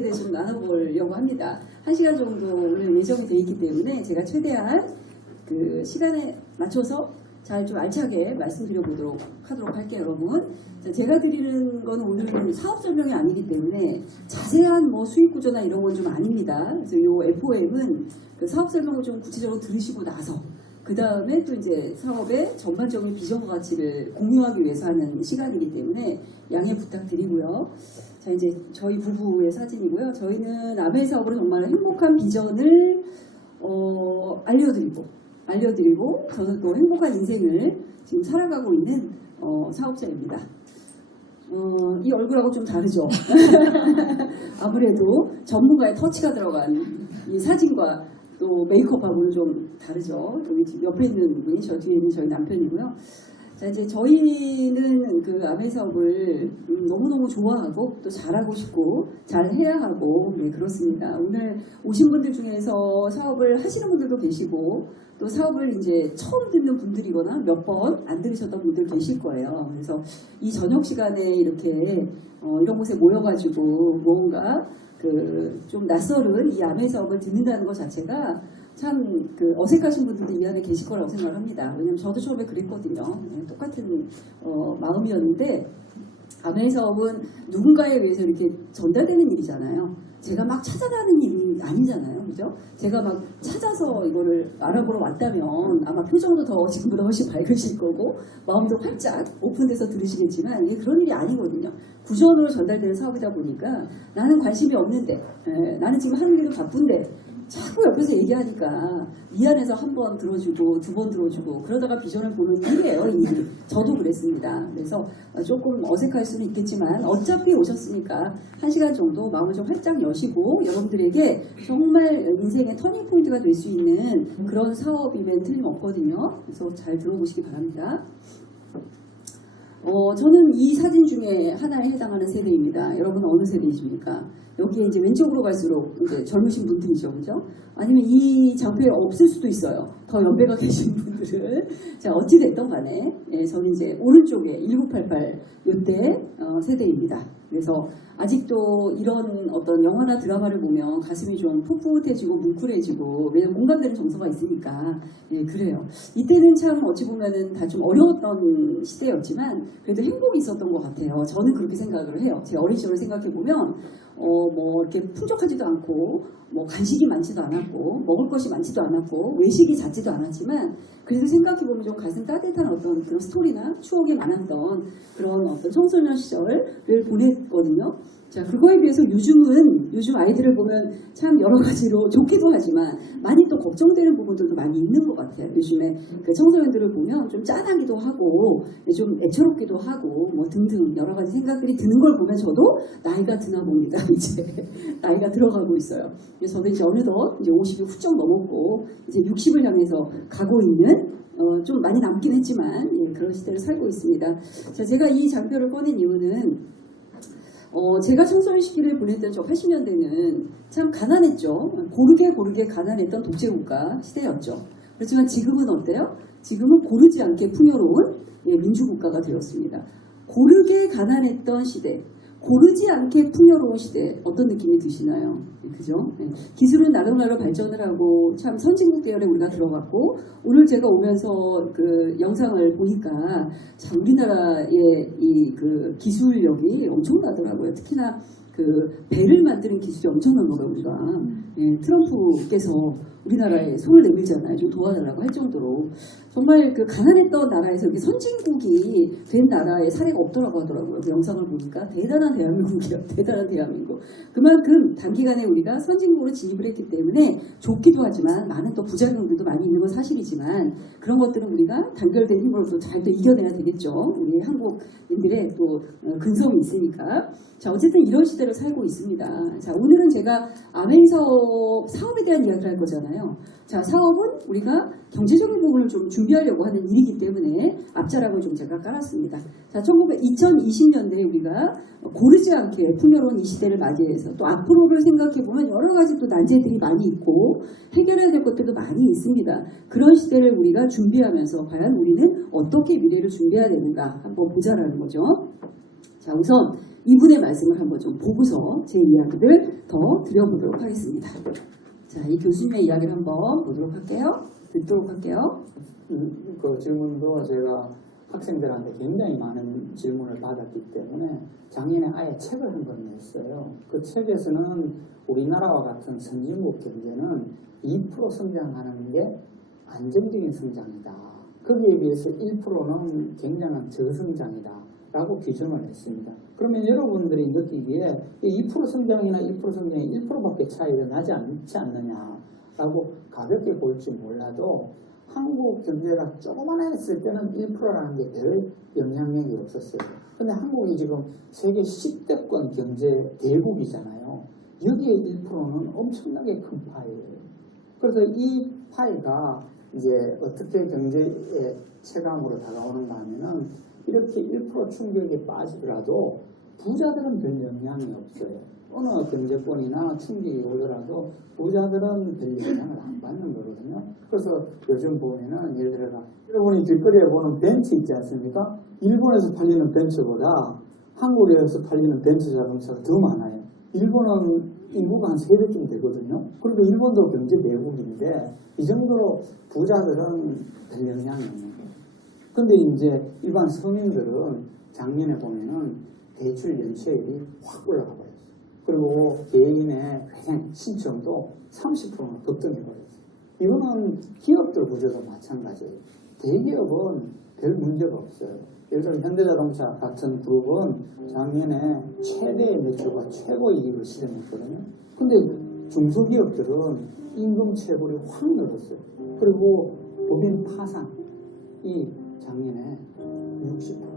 대해서 좀 나눠보려고 합니다. 1시간 정도 오늘 예정이 되어 있기 때문에 제가 최대한 그 시간에 맞춰서 잘 좀 알차게 말씀드려보도록 하도록 할게요, 여러분. 자, 제가 드리는 거는 오늘은 사업 설명이 아니기 때문에 자세한 뭐 수익 구조나 이런 건 좀 아닙니다. 그래서 이 FOM은 그 사업 설명을 좀 구체적으로 들으시고 나서 그 다음에 또 이제 사업의 전반적인 비전과 가치를 공유하기 위해서 하는 시간이기 때문에 양해 부탁드리고요. 자, 이제 저희 부부의 사진이고요. 저희는 아메 사업으로 정말 행복한 비전을 알려드리고 저는 또 행복한 인생을 지금 살아가고 있는 사업자입니다. 이 얼굴하고 좀 다르죠? 아무래도 전문가의 터치가 들어간 이 사진과 또 메이크업하고는 좀 다르죠. 여기 지금 옆에 있는 분이 저 뒤에 있는 저희 남편이고요. 자, 이제 저희는 그 아메 사업을 너무너무 좋아하고 또 잘하고 싶고 잘해야 하고 네, 그렇습니다. 오늘 오신 분들 중에서 사업을 하시는 분들도 계시고 또 사업을 이제 처음 듣는 분들이거나 몇 번 안 들으셨던 분들 계실 거예요. 그래서 이 저녁 시간에 이렇게 이런 곳에 모여가지고 뭔가 그 좀 낯설은 이 아메 사업을 듣는다는 것 자체가 참 그 어색하신 분들도 이 안에 계실 거라고 생각합니다. 왜냐면 저도 처음에 그랬거든요. 똑같은 마음이었는데 아메 사업은 누군가에 의해서 이렇게 전달되는 일이잖아요. 제가 막 찾아가는 일이 아니잖아요. 그죠? 제가 막 찾아서 이거를 알아보러 왔다면 아마 표정도 더 지금보다 훨씬 밝으실 거고 마음도 활짝 오픈돼서 들으시겠지만 이게 그런 일이 아니거든요. 구전으로 전달되는 사업이다 보니까 나는 관심이 없는데 나는 지금 하는 일도 바쁜데 자꾸 옆에서 얘기하니까 미안해서 한 번 들어주고 두 번 들어주고 그러다가 비전을 보는 일이에요. 이 일이. 저도 그랬습니다. 그래서 조금 어색할 수는 있겠지만 어차피 오셨으니까 1시간 정도 마음을 좀 활짝 여시고 여러분들에게 정말 인생의 터닝포인트가 될 수 있는 그런 사업이면 틀림없거든요. 그래서 잘 들어보시기 바랍니다. 저는 이 사진 중에 하나에 해당하는 세대입니다. 여러분 어느 세대이십니까? 여기에 이제 왼쪽으로 갈수록 이제 젊으신 분들이죠, 그죠? 아니면 이 장표에 없을 수도 있어요. 더 연배가 계신 분들은. 자, 어찌됐든 간에, 예, 저는 이제 오른쪽에 1988 요때 세대입니다. 그래서 아직도 이런 어떤 영화나 드라마를 보면 가슴이 좀 풋풋해지고 뭉클해지고 왜냐면 공감되는 정서가 있으니까 예, 그래요. 이때는 참 어찌 보면은 다 좀 어려웠던 시대였지만 그래도 행복이 있었던 것 같아요. 저는 그렇게 생각을 해요. 제 어린 시절을 생각해 보면 뭐 이렇게 풍족하지도 않고 뭐 간식이 많지도 않았고 먹을 것이 많지도 않았고 외식이 잦지도 않았지만 그래도 생각해 보면 좀 가슴 따뜻한 어떤 그런 스토리나 추억이 많았던 그런 어떤 청소년 시절을 보냈거든요. 자, 그거에 비해서 요즘 아이들을 보면 참 여러 가지로 좋기도 하지만 많이 또 걱정되는 부분들도 많이 있는 것 같아요. 요즘에 그 청소년들을 보면 좀 짠하기도 하고 좀 애처롭기도 하고 뭐 등등 여러 가지 생각들이 드는 걸 보면 저도 나이가 드나 봅니다. 이제 나이가 들어가고 있어요. 그래서 저도 이제 어느덧 이제 50이 훌쩍 넘었고 이제 60을 향해서 가고 있는 좀 많이 남긴 했지만 예, 그런 시대를 살고 있습니다. 자, 제가 이 장표를 꺼낸 이유는 제가 청소년 시기를 보냈던 저 80년대는 참 가난했죠. 고르게 가난했던 독재국가 시대였죠. 그렇지만 지금은 어때요? 지금은 고르지 않게 풍요로운 민주국가가 되었습니다. 고르게 가난했던 시대, 고르지 않게 풍요로운 시대 어떤 느낌이 드시나요? 그죠? 기술은 나름대로 발전을 하고 참 선진국 계열에 우리가 들어갔고 오늘 제가 오면서 그 영상을 보니까 참 우리나라의 이 그 기술력이 엄청나더라고요. 특히나 그 배를 만드는 기술이 엄청난 거예요, 우리가. 예, 트럼프께서 우리나라에 손을 내밀잖아요. 좀 도와달라고 할 정도로. 정말 그 가난했던 나라에서 이렇게 선진국이 된 나라의 사례가 없더라고 하더라고요. 그 영상을 보니까 대단한 대한민국이에요. 대단한 대한민국. 그만큼 단기간에 우리가 선진국으로 진입을 했기 때문에 좋기도 하지만 많은 또 부작용들도 많이 있는 건 사실이지만 그런 것들은 우리가 단결된 힘으로도 잘 또 이겨내야 되겠죠. 우리 한국인들의 또 근성이 있으니까. 자, 어쨌든 이런 시대를 살고 있습니다. 자, 오늘은 제가 아멘 사업에 대한 이야기를 할 거잖아요. 자, 사업은 우리가 경제적인 부분을 좀 준비하려고 하는 일이기 때문에 앞자락을 좀 제가 깔았습니다. 자, 2020년대에 우리가 고르지 않게 풍요로운 이 시대를 맞이해서 또 앞으로를 생각해 보면 여러 가지 또 난제들이 많이 있고 해결해야 될 것들도 많이 있습니다. 그런 시대를 우리가 준비하면서 과연 우리는 어떻게 미래를 준비해야 되는가 한번 보자라는 거죠. 자, 우선 이분의 말씀을 한번 좀 보고서 제 이야기를 더 드려보도록 하겠습니다. 자, 이 교수님의 이야기를 한번 보도록 할게요. 듣도록 할게요. 그 질문도 제가 학생들한테 굉장히 많은 질문을 받았기 때문에 작년에 아예 책을 한 권 냈어요. 그 책에서는 우리나라와 같은 선진국 경제는 2% 성장하는 게 안정적인 성장이다. 거기에 비해서 1%는 굉장한 저성장이다. 라고 규정을 했습니다. 그러면 여러분들이 느끼기에 2% 성장이나 1% 성장이 1%밖에 차이가 나지 않지 않느냐라고 가볍게 볼지 몰라도 한국 경제가 조그만 했을 때는 1%라는 게 별 영향력이 없었어요. 근데 한국이 지금 세계 10대권 경제 대국이잖아요. 여기에 1%는 엄청나게 큰 파이예요. 그래서 이 파이가 이제 어떻게 경제의 체감으로 다가오는가 하면은 이렇게 1% 충격에 빠지더라도 부자들은 별 영향이 없어요. 어느 경제권이나 충격이 오더라도 부자들은 별 영향을 안 받는 거거든요. 그래서 요즘 보면은 예를 들어서 여러분이 길거리에 보는 벤츠 있지 않습니까? 일본에서 팔리는 벤츠보다 한국에서 팔리는 벤츠 자동차가 더 많아요. 일본은 인구가 한 3배쯤 되거든요. 그리고 일본도 경제 대국인데 이 정도로 부자들은 별 영향이 없는 거예요. 근데 이제 일반 서민들은 작년에 보면은 대출 연체율이 확 올라가 버렸어요. 그리고 개인의 회생 신청도 30%나 급등해버렸어요. 이거는 기업들 구조도 마찬가지예요. 대기업은 별 문제가 없어요. 예를 들어 현대자동차 같은 그룹은 작년에 최대의 매출과 최고 이익을 실현했거든요. 근데 중소기업들은 임금 체불이 확 늘었어요. 그리고 법인 파산이 작년에 60%.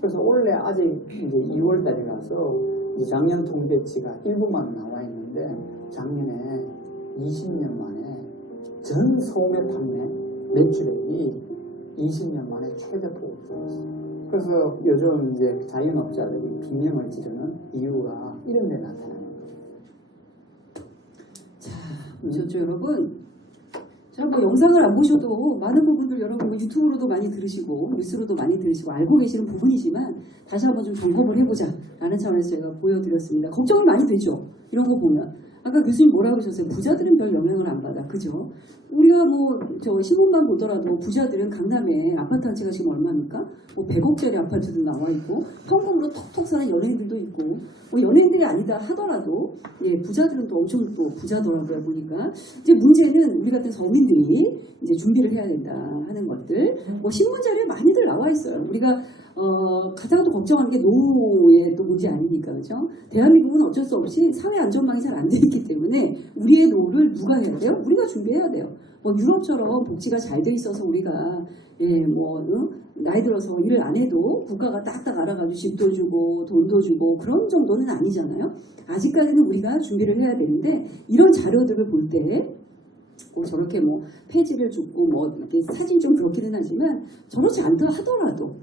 그래서 원래 아직 이제 2월달이라서 이제 작년 통계치가 일부만 나와 있는데 작년에 20년 만에 전 소매 판매 매출액이 20년 만에 최대폭으로 줄었어요. 그래서 요즘 이제 자영업자들이 비명을 지르는 이유가 이런 데 나타나는 거죠. 자, 보셨죠, 여러분? 자, 뭐 영상을 안 보셔도 많은 부분들 여러분 뭐 유튜브로도 많이 들으시고 뉴스로도 많이 들으시고 알고 계시는 부분이지만 다시 한번 좀 점검을 해보자 라는 차원에서 제가 보여드렸습니다. 걱정이 많이 되죠. 이런 거 보면. 아까 교수님 뭐라고 하셨어요? 부자들은 별 영향을 안 받아. 그죠? 우리가 뭐 저 신문만 보더라도 부자들은 강남에 아파트 한 채가 지금 얼마입니까? 뭐 100억짜리 아파트도 나와 있고 현금으로 톡톡 사는 연예인들도 있고 뭐 연예인들이 아니다 하더라도 예, 부자들은 또 엄청 또 부자더라고요 보니까. 이제 문제는 우리 같은 서민들이 이제 준비를 해야 된다 하는 것들. 뭐 신문 자료에 많이들 나와 있어요. 우리가 가장 또 걱정하는 게 노후의 또 문제 아닙니까? 그죠? 대한민국은 어쩔 수 없이 사회 안전망이 잘 안 돼 있기 때문에 우리의 노후를 누가 해야 돼요? 우리가 준비해야 돼요. 뭐 유럽처럼 복지가 잘 돼 있어서 우리가 예, 뭐 나이 들어서 일을 안 해도 국가가 딱딱 알아가지고 집도 주고 돈도 주고 그런 정도는 아니잖아요. 아직까지는 우리가 준비를 해야 되는데 이런 자료들을 볼 때 저렇게 뭐 폐지를 줍고 뭐 이렇게 사진 좀 그렇기는 하지만 저렇지 않다 하더라도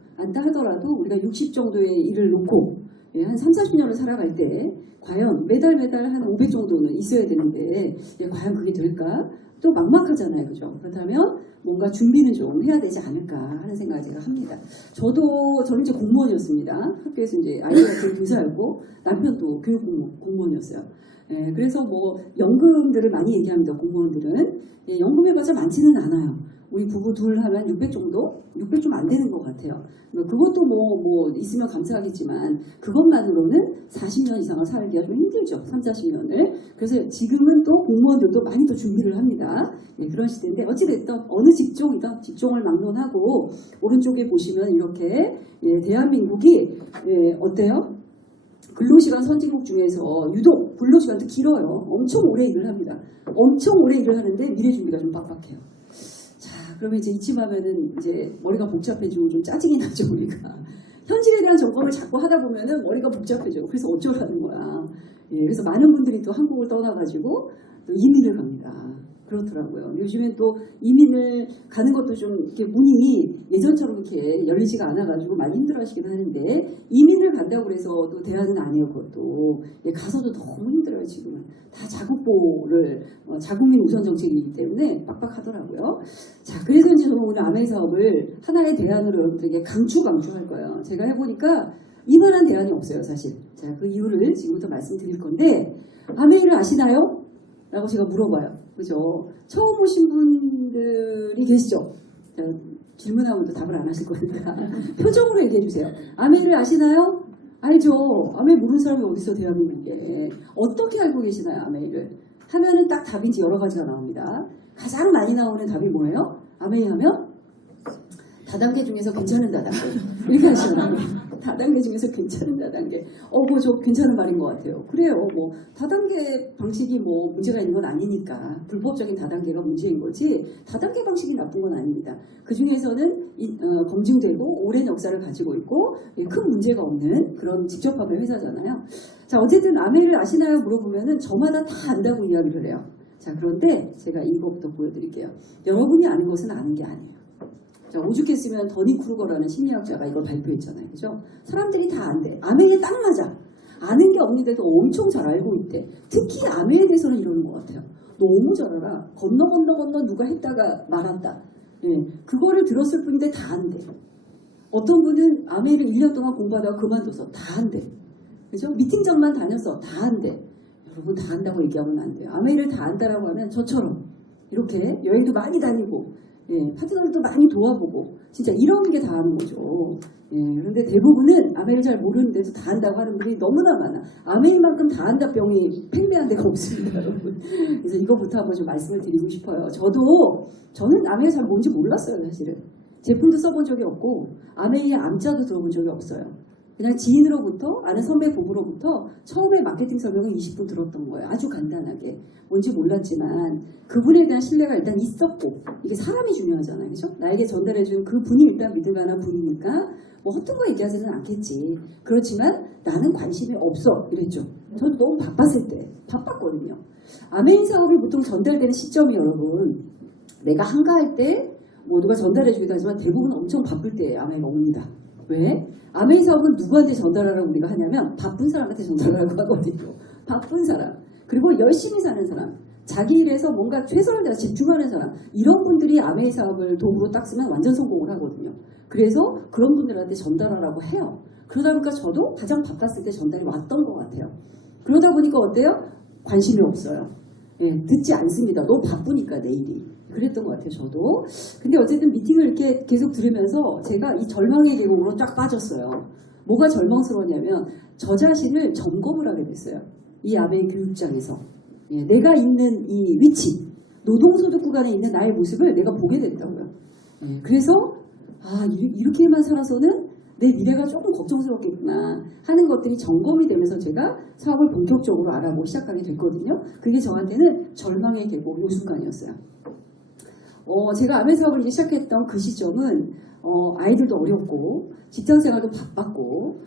우리가 60 정도의 일을 놓고 예, 한 3, 40년을 살아갈 때 과연 매달 한 500 정도는 있어야 되는데 예, 과연 그게 될까? 또 막막하잖아요. 그죠? 그렇다면 뭔가 준비는 좀 해야 되지 않을까 하는 생각을 제가 합니다. 저는 이제 공무원이었습니다. 학교에서 이제 아이가 교사였고 남편도 교육 공무원이었어요. 예, 그래서 뭐 연금들을 많이 얘기합니다. 공무원들은 예, 연금 해봤자 많지는 않아요. 우리 부부 둘 하면 600 정도? 600 좀 안 되는 것 같아요. 그것도 뭐 있으면 감사하겠지만 그것만으로는 40년 이상을 살기가 좀 힘들죠. 3, 40년을. 그래서 지금은 또 공무원들도 많이 또 준비를 합니다. 예, 그런 시대인데 어찌됐든 어느 직종이든 직종을 막론하고 오른쪽에 보시면 이렇게 예, 대한민국이 예, 어때요? 근로시간 선진국 중에서 유독 근로시간도 길어요. 엄청 오래 일을 합니다. 엄청 오래 일을 하는데 미래 준비가 좀 빡빡해요. 자, 그러면 이제 이쯤 하면은 이제 머리가 복잡해지고 좀 짜증이 나죠, 우리가. 현실에 대한 점검을 자꾸 하다 보면은 머리가 복잡해져요. 그래서 어쩌라는 거야. 예, 그래서 많은 분들이 또 한국을 떠나가지고 또 이민을 갑니다. 그렇더라고요. 요즘엔 또 이민을 가는 것도 좀 이렇게 문이 예전처럼 이렇게 열리지가 않아가지고 많이 힘들어하시긴 하는데 이민을 간다고 해서 또 대안은 아니에요. 그것도 예, 가서도 너무 힘들어요. 지금은 다 자국보를 자국민 우선 정책이기 때문에 빡빡하더라고요. 자, 그래서 이제 저는 오늘 아메 사업을 하나의 대안으로 여러분들에게 강추할 거예요. 제가 해보니까 이만한 대안이 없어요, 사실. 자, 그 이유를 지금부터 말씀드릴 건데, 아메이를 아시나요? 라고 제가 물어봐요. 그죠? 처음 오신 분들이 계시죠? 자, 질문하면 또 답을 안 하실 거니까. 표정으로 얘기해 주세요. 아메이를 아시나요? 알죠. 아메이 모르는 사람이 어딨어, 대한민국에. 어떻게 알고 계시나요, 아메이를? 하면은 딱 답인지 여러 가지가 나옵니다. 가장 많이 나오는 답이 뭐예요? 아메이 하면 다단계 중에서 괜찮은 다단계. 이렇게 하시더라고요. 다단계 중에서 괜찮은 다단계. 뭐 저 괜찮은 말인 것 같아요. 그래요. 뭐 다단계 방식이 뭐 문제가 있는 건 아니니까 불법적인 다단계가 문제인 거지 다단계 방식이 나쁜 건 아닙니다. 그 중에서는 검증되고 오랜 역사를 가지고 있고 큰 문제가 없는 그런 직접화면 회사잖아요. 자, 어쨌든 아메이를 아시나요? 물어보면은 저마다 다 안다고 이야기를 해요. 자, 그런데 제가 이거부터 보여드릴게요. 여러분이 아는 것은 아는 게 아니에요. 자, 오죽했으면 더니 크루거라는 심리학자가 이걸 발표했잖아요. 그죠? 사람들이 다 안돼. 아메이에 딱 맞아. 아는 게 없는데도 엄청 잘 알고 있대. 특히 아메이에 대해서는 이러는 것 같아요. 너무 잘 알아. 건너 누가 했다가 말았다. 예, 그거를 들었을 뿐인데 다 안돼. 어떤 분은 아메이를 1년 동안 공부하다가 그만둬서 다 안돼. 그죠? 미팅장만 다녀서 다 안돼. 여러분 다 안다고 얘기하면 안 돼요. 아메이를 다 안다라고 하면 저처럼 이렇게 여행도 많이 다니고 예, 파트너들도 많이 도와보고 진짜 이런 게 다 하는 거죠. 예, 그런데 대부분은 아메이를 잘 모르는데도 다 한다고 하는 분이 너무나 많아. 아메이만큼 다 한다 병이 팽배한 데가 없습니다, 여러분. 그래서 이거부터 한번 좀 말씀을 드리고 싶어요. 저는 아메이 잘 뭔지 몰랐어요, 사실은. 제품도 써본 적이 없고 아메이의 암자도 들어본 적이 없어요. 그냥 지인으로부터 아는 선배 부부로부터 처음에 마케팅 설명을 20분 들었던 거예요. 아주 간단하게. 뭔지 몰랐지만 그분에 대한 신뢰가 일단 있었고 이게 사람이 중요하잖아요. 그죠? 나에게 전달해준 그 분이 일단 믿을 만한 분이니까 뭐 허튼 거 얘기하지는 않겠지. 그렇지만 나는 관심이 없어. 이랬죠. 저도 너무 바빴거든요. 아메이 사업이 보통 전달되는 시점이 여러분 내가 한가할 때 뭐 누가 전달해주기도 하지만 대부분 엄청 바쁠 때 아메이가 옵니다. 왜? 아메이 사업은 누구한테 전달하라고 우리가 하냐면 바쁜 사람한테 전달하라고 하거든요. 바쁜 사람. 그리고 열심히 사는 사람. 자기 일에서 뭔가 최선을 다해서 집중하는 사람. 이런 분들이 아메이 사업을 도구로 딱 쓰면 완전 성공을 하거든요. 그래서 그런 분들한테 전달하라고 해요. 그러다 보니까 저도 가장 바빴을 때 전달이 왔던 것 같아요. 그러다 보니까 어때요? 관심이 없어요. 예, 듣지 않습니다. 너무 바쁘니까 내일이. 그랬던 것 같아요, 저도. 근데 어쨌든 미팅을 이렇게 계속 들으면서 제가 이 절망의 계곡으로 쫙 빠졌어요. 뭐가 절망스러웠냐면 저 자신을 점검을 하게 됐어요. 이 아메이 교육장에서. 예, 내가 있는 이 위치, 노동소득 구간에 있는 나의 모습을 내가 보게 됐다고요. 예, 그래서 이렇게만 살아서는 내 미래가 조금 걱정스럽겠구나 하는 것들이 점검이 되면서 제가 사업을 본격적으로 알아보기 시작하게 됐거든요. 그게 저한테는 절망의 계곡 요 순간이었어요. 제가 아메이 사업을 이제 시작했던 그 시점은 아이들도 어렵고 직장생활도 바빴고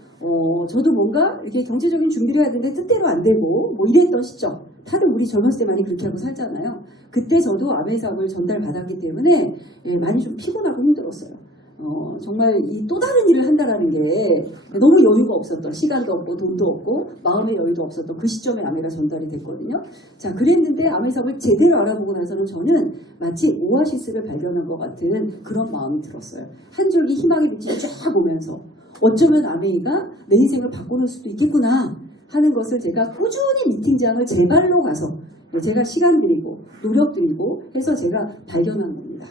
저도 뭔가 이렇게 경제적인 준비를 해야 되는데 뜻대로 안 되고 뭐 이랬던 시점. 다들 우리 젊었을 때 많이 그렇게 하고 살잖아요. 그때 저도 아메이 사업을 전달받았기 때문에 많이 좀 피곤하고 힘들었어요. 정말 이 또 다른 일을 한다라는 게 너무 여유가 없었던, 시간도 없고 돈도 없고 마음의 여유도 없었던 그 시점에 아메이가 전달이 됐거든요. 자, 그랬는데 아메이 사업을 제대로 알아보고 나서는 저는 마치 오아시스를 발견한 것 같은 그런 마음이 들었어요. 한 줄기 희망의 빛이 쫙 보면서 어쩌면 아메이가 내 인생을 바꿔놓을 수도 있겠구나 하는 것을 제가 꾸준히 미팅장을 제 발로 가서 제가 시간 들이고 노력 들이고 해서 제가 발견한 겁니다.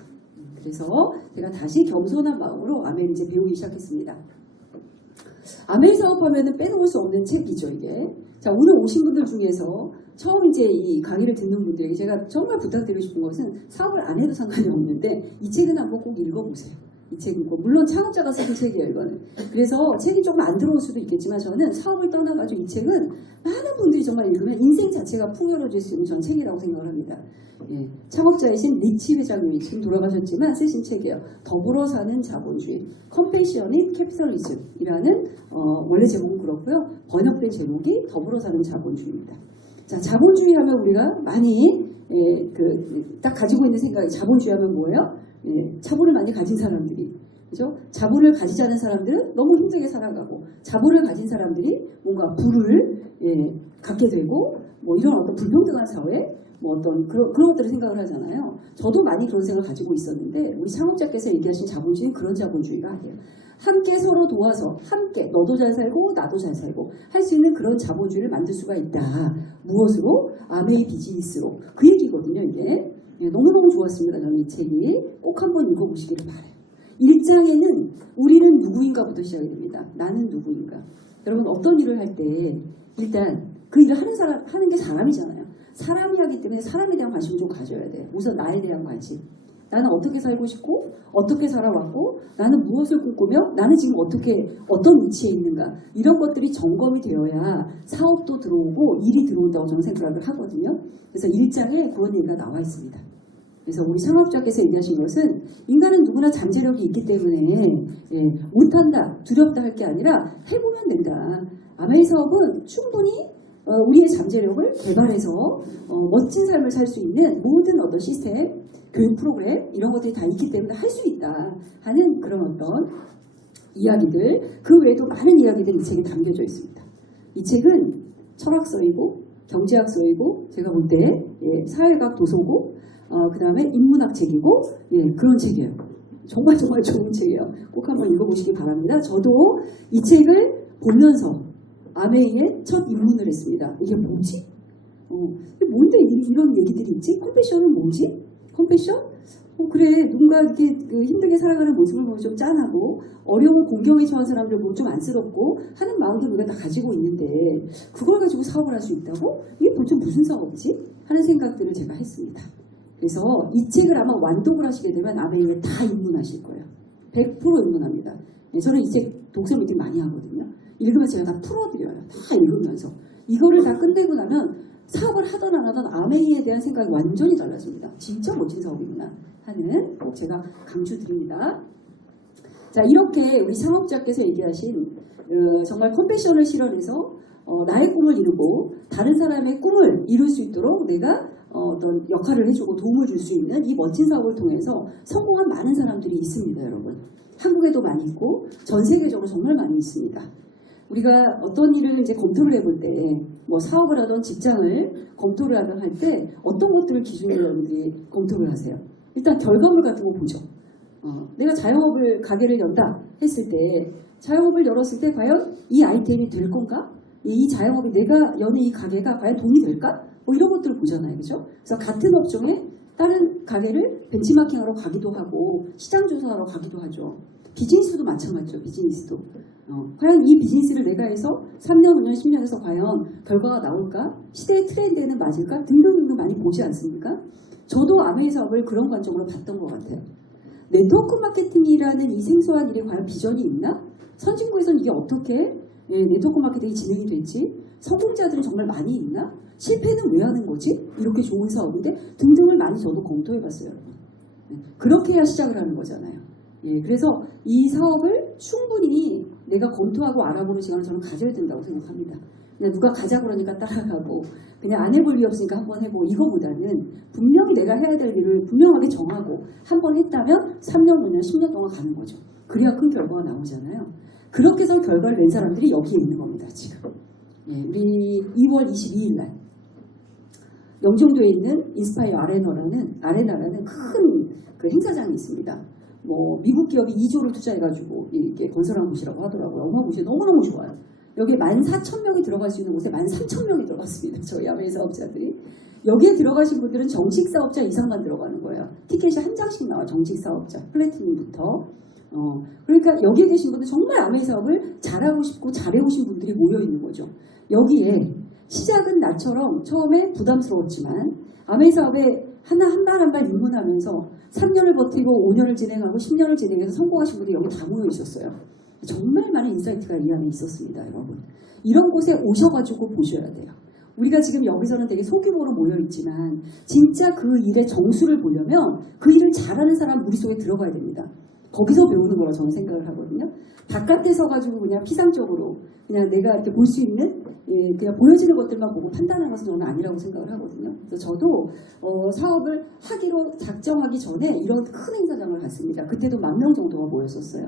그래서 제가 다시 겸손한 마음으로 아메이를 이제 배우기 시작했습니다. 아메이 사업하면은 빼놓을 수 없는 책이죠, 이게. 자, 오늘 오신 분들 중에서 처음 이제 이 강의를 듣는 분들에게 제가 정말 부탁드리고 싶은 것은 사업을 안 해도 상관이 없는데 이 책은 한번 꼭 읽어보세요. 이 책은 꼭 물론 창업자가 쓴 책이에요, 이거는. 그래서 책이 조금 안 들어올 수도 있겠지만 저는 사업을 떠나가지고 이 책은 많은 분들이 정말 읽으면 인생 자체가 풍요로워질 수 있는 전 책이라고 생각을 합니다. 예, 창업자이신 리치 회장님이 지금 돌아가셨지만 쓰신 책이에요. 더불어 사는 자본주의, 컴패셔닛 캐피털리즘이라는 원래 제목은 그렇고요. 번역된 제목이 더불어 사는 자본주의입니다. 자, 자본주의 하면 우리가 많이 딱 가지고 있는 생각이 자본주의 하면 뭐예요? 자본을 많이 가진 사람들이, 그죠? 자본을 가지지 않은 사람들은 너무 힘들게 살아가고 자본을 가진 사람들이 뭔가 부를 갖게 되고 뭐 이런 어떤 불평등한 사회 뭐 어떤 그런 것들을 생각을 하잖아요. 저도 많이 그런 생각을 가지고 있었는데 우리 창업자께서 얘기하신 자본주의는 그런 자본주의가 아니에요. 함께 서로 도와서 함께 너도 잘 살고 나도 잘 살고 할 수 있는 그런 자본주의를 만들 수가 있다. 무엇으로? 아메이 비즈니스로. 그 얘기거든요. 이게 너무너무 좋았습니다. 저는 이 책이 꼭 한번 읽어보시기를 바라요. 1장에는 우리는 누구인가부터 시작이 됩니다. 나는 누구인가. 여러분 어떤 일을 할 때 일단 그 일을 하는 게 사람이잖아요. 사람이 하기 때문에 사람에 대한 관심을 좀 가져야 돼요. 우선 나에 대한 관심. 나는 어떻게 살고 싶고 어떻게 살아왔고 나는 무엇을 꿈꾸며 나는 지금 어떤 위치에 있는가 이런 것들이 점검이 되어야 사업도 들어오고 일이 들어온다고 저는 생각을 하거든요. 그래서 1장에 그런 얘기가 나와 있습니다. 그래서 우리 창업자께서 얘기하신 것은 인간은 누구나 잠재력이 있기 때문에 못한다, 두렵다 할 게 아니라 해보면 된다. 아메이 사업은 충분히 우리의 잠재력을 개발해서 멋진 삶을 살 수 있는 모든 어떤 시스템, 교육 프로그램 이런 것들이 다 있기 때문에 할 수 있다 하는 그런 어떤 이야기들, 그 외에도 많은 이야기들이 이 책에 담겨져 있습니다. 이 책은 철학서이고 경제학서이고 제가 볼 때 사회학 도서고 그 다음에 인문학 책이고 그런 책이에요. 정말 좋은 책이에요. 꼭 한번 읽어보시기 바랍니다. 저도 이 책을 보면서 아메이의 첫 입문을 했습니다. 이게 뭐지? 뭔데 이런 얘기들이 있지? 컴패션은 뭐지? 컴패션? 그래 누군가 이렇게 힘들게 살아가는 모습을 보면 좀 짠하고 어려운 공경에 처한 사람들 보면 좀 안쓰럽고 하는 마음도 우리가 다 가지고 있는데 그걸 가지고 사업을 할 수 있다고? 이게 도대체 무슨 사업이지? 하는 생각들을 제가 했습니다. 그래서 이 책을 아마 완독을 하시게 되면 아메이에 다 입문하실 거예요. 100% 입문합니다. 저는 이 책 독서 미팅 많이 하거든요. 읽으면서 제가 다 풀어드려요. 다 읽으면서. 이거를 다 끝내고 나면 사업을 하던 안 하던 아메이에 대한 생각이 완전히 달라집니다. 진짜 멋진 사업이구나 하는 꼭 제가 강추드립니다. 자, 이렇게 우리 창업자께서 얘기하신 정말 컴패션을 실현해서 나의 꿈을 이루고 다른 사람의 꿈을 이룰 수 있도록 내가 어떤 역할을 해주고 도움을 줄 수 있는 이 멋진 사업을 통해서 성공한 많은 사람들이 있습니다, 여러분. 한국에도 많이 있고 전 세계적으로 정말 많이 있습니다. 우리가 어떤 일을 이제 검토를 해볼 때, 뭐 사업을 하던 직장을 검토를 하던 할 때 어떤 것들을 기준으로 여러분들이 검토를 하세요? 일단 결과물 같은 거 보죠. 내가 자영업을 가게를 연다 했을 때 자영업을 열었을 때 과연 이 아이템이 될 건가? 이 자영업이 내가 여는 이 가게가 과연 돈이 될까? 뭐 이런 것들을 보잖아요. 그죠? 그래서 같은 업종에 다른 가게를 벤치마킹하러 가기도 하고 시장 조사하러 가기도 하죠. 비즈니스도 마찬가지죠. 비즈니스도. 과연 이 비즈니스를 내가 해서 3년, 5년, 10년에서 과연 결과가 나올까? 시대의 트렌드에는 맞을까? 등등등등 많이 보지 않습니까? 저도 아메이 사업을 그런 관점으로 봤던 것 같아요. 네트워크 마케팅이라는 이 생소한 일에 과연 비전이 있나? 선진국에서는 이게 어떻게 네트워크 마케팅이 진행이 될지, 성공자들은 정말 많이 있나? 실패는 왜 하는 거지? 이렇게 좋은 사업인데 등등을 많이 저도 검토해봤어요. 그렇게 해야 시작을 하는 거잖아요. 그래서 이 사업을 충분히 내가 검토하고 알아보는 시간을 저는 가져야 된다고 생각합니다. 그냥 누가 가자고 그러니까 따라가고 그냥 안 해볼 일 없으니까 한번 해보고 이거보다는 분명히 내가 해야 될 일을 분명하게 정하고 한번 했다면 3년, 5년, 10년 동안 가는 거죠. 그래야 큰 결과가 나오잖아요. 그렇게 해서 결과를 낸 사람들이 여기에 있는 겁니다. 지금. 우리 2월 22일 날 영종도에 있는 인스파이어 아레나라는 큰 그 행사장이 있습니다. 뭐 미국 기업이 2조를 투자해가지고 이렇게 건설한 곳이라고 하더라고요. 어마무시해 너무너무 좋아요. 여기에 14,000명이 들어갈 수 있는 곳에 13,000명이 들어갔습니다. 저희 아메이 사업자들이. 여기에 들어가신 분들은 정식 사업자 이상만 들어가는 거예요. 티켓이 한 장씩 나와요. 정식 사업자. 플래티넘부터. 그러니까 여기에 계신 분들 정말 아메이 사업을 잘하고 싶고 잘해오신 분들이 모여있는 거죠. 여기에 시작은 나처럼 처음에 부담스러웠지만 아메이 사업에 한 발 한 발 입문하면서 3년을 버티고 5년을 진행하고 10년을 진행해서 성공하신 분들이 여기 다 모여 있었어요. 정말 많은 인사이트가 이 안에 있었습니다, 여러분. 이런 곳에 오셔가지고 보셔야 돼요. 우리가 지금 여기서는 되게 소규모로 모여 있지만 진짜 그 일의 정수를 보려면 그 일을 잘하는 사람 무리 속에 들어가야 됩니다. 거기서 배우는 거라 저는 생각을 하거든요. 바깥에 서가지고 그냥 피상적으로 그냥 내가 이렇게 볼 수 있는 그냥 보여지는 것들만 보고 판단하는 것은 저는 아니라고 생각을 하거든요. 그래서 저도 사업을 하기로 작정하기 전에 이런 큰 행사장을 갔습니다. 그때도 10,000명 정도가 모였었어요.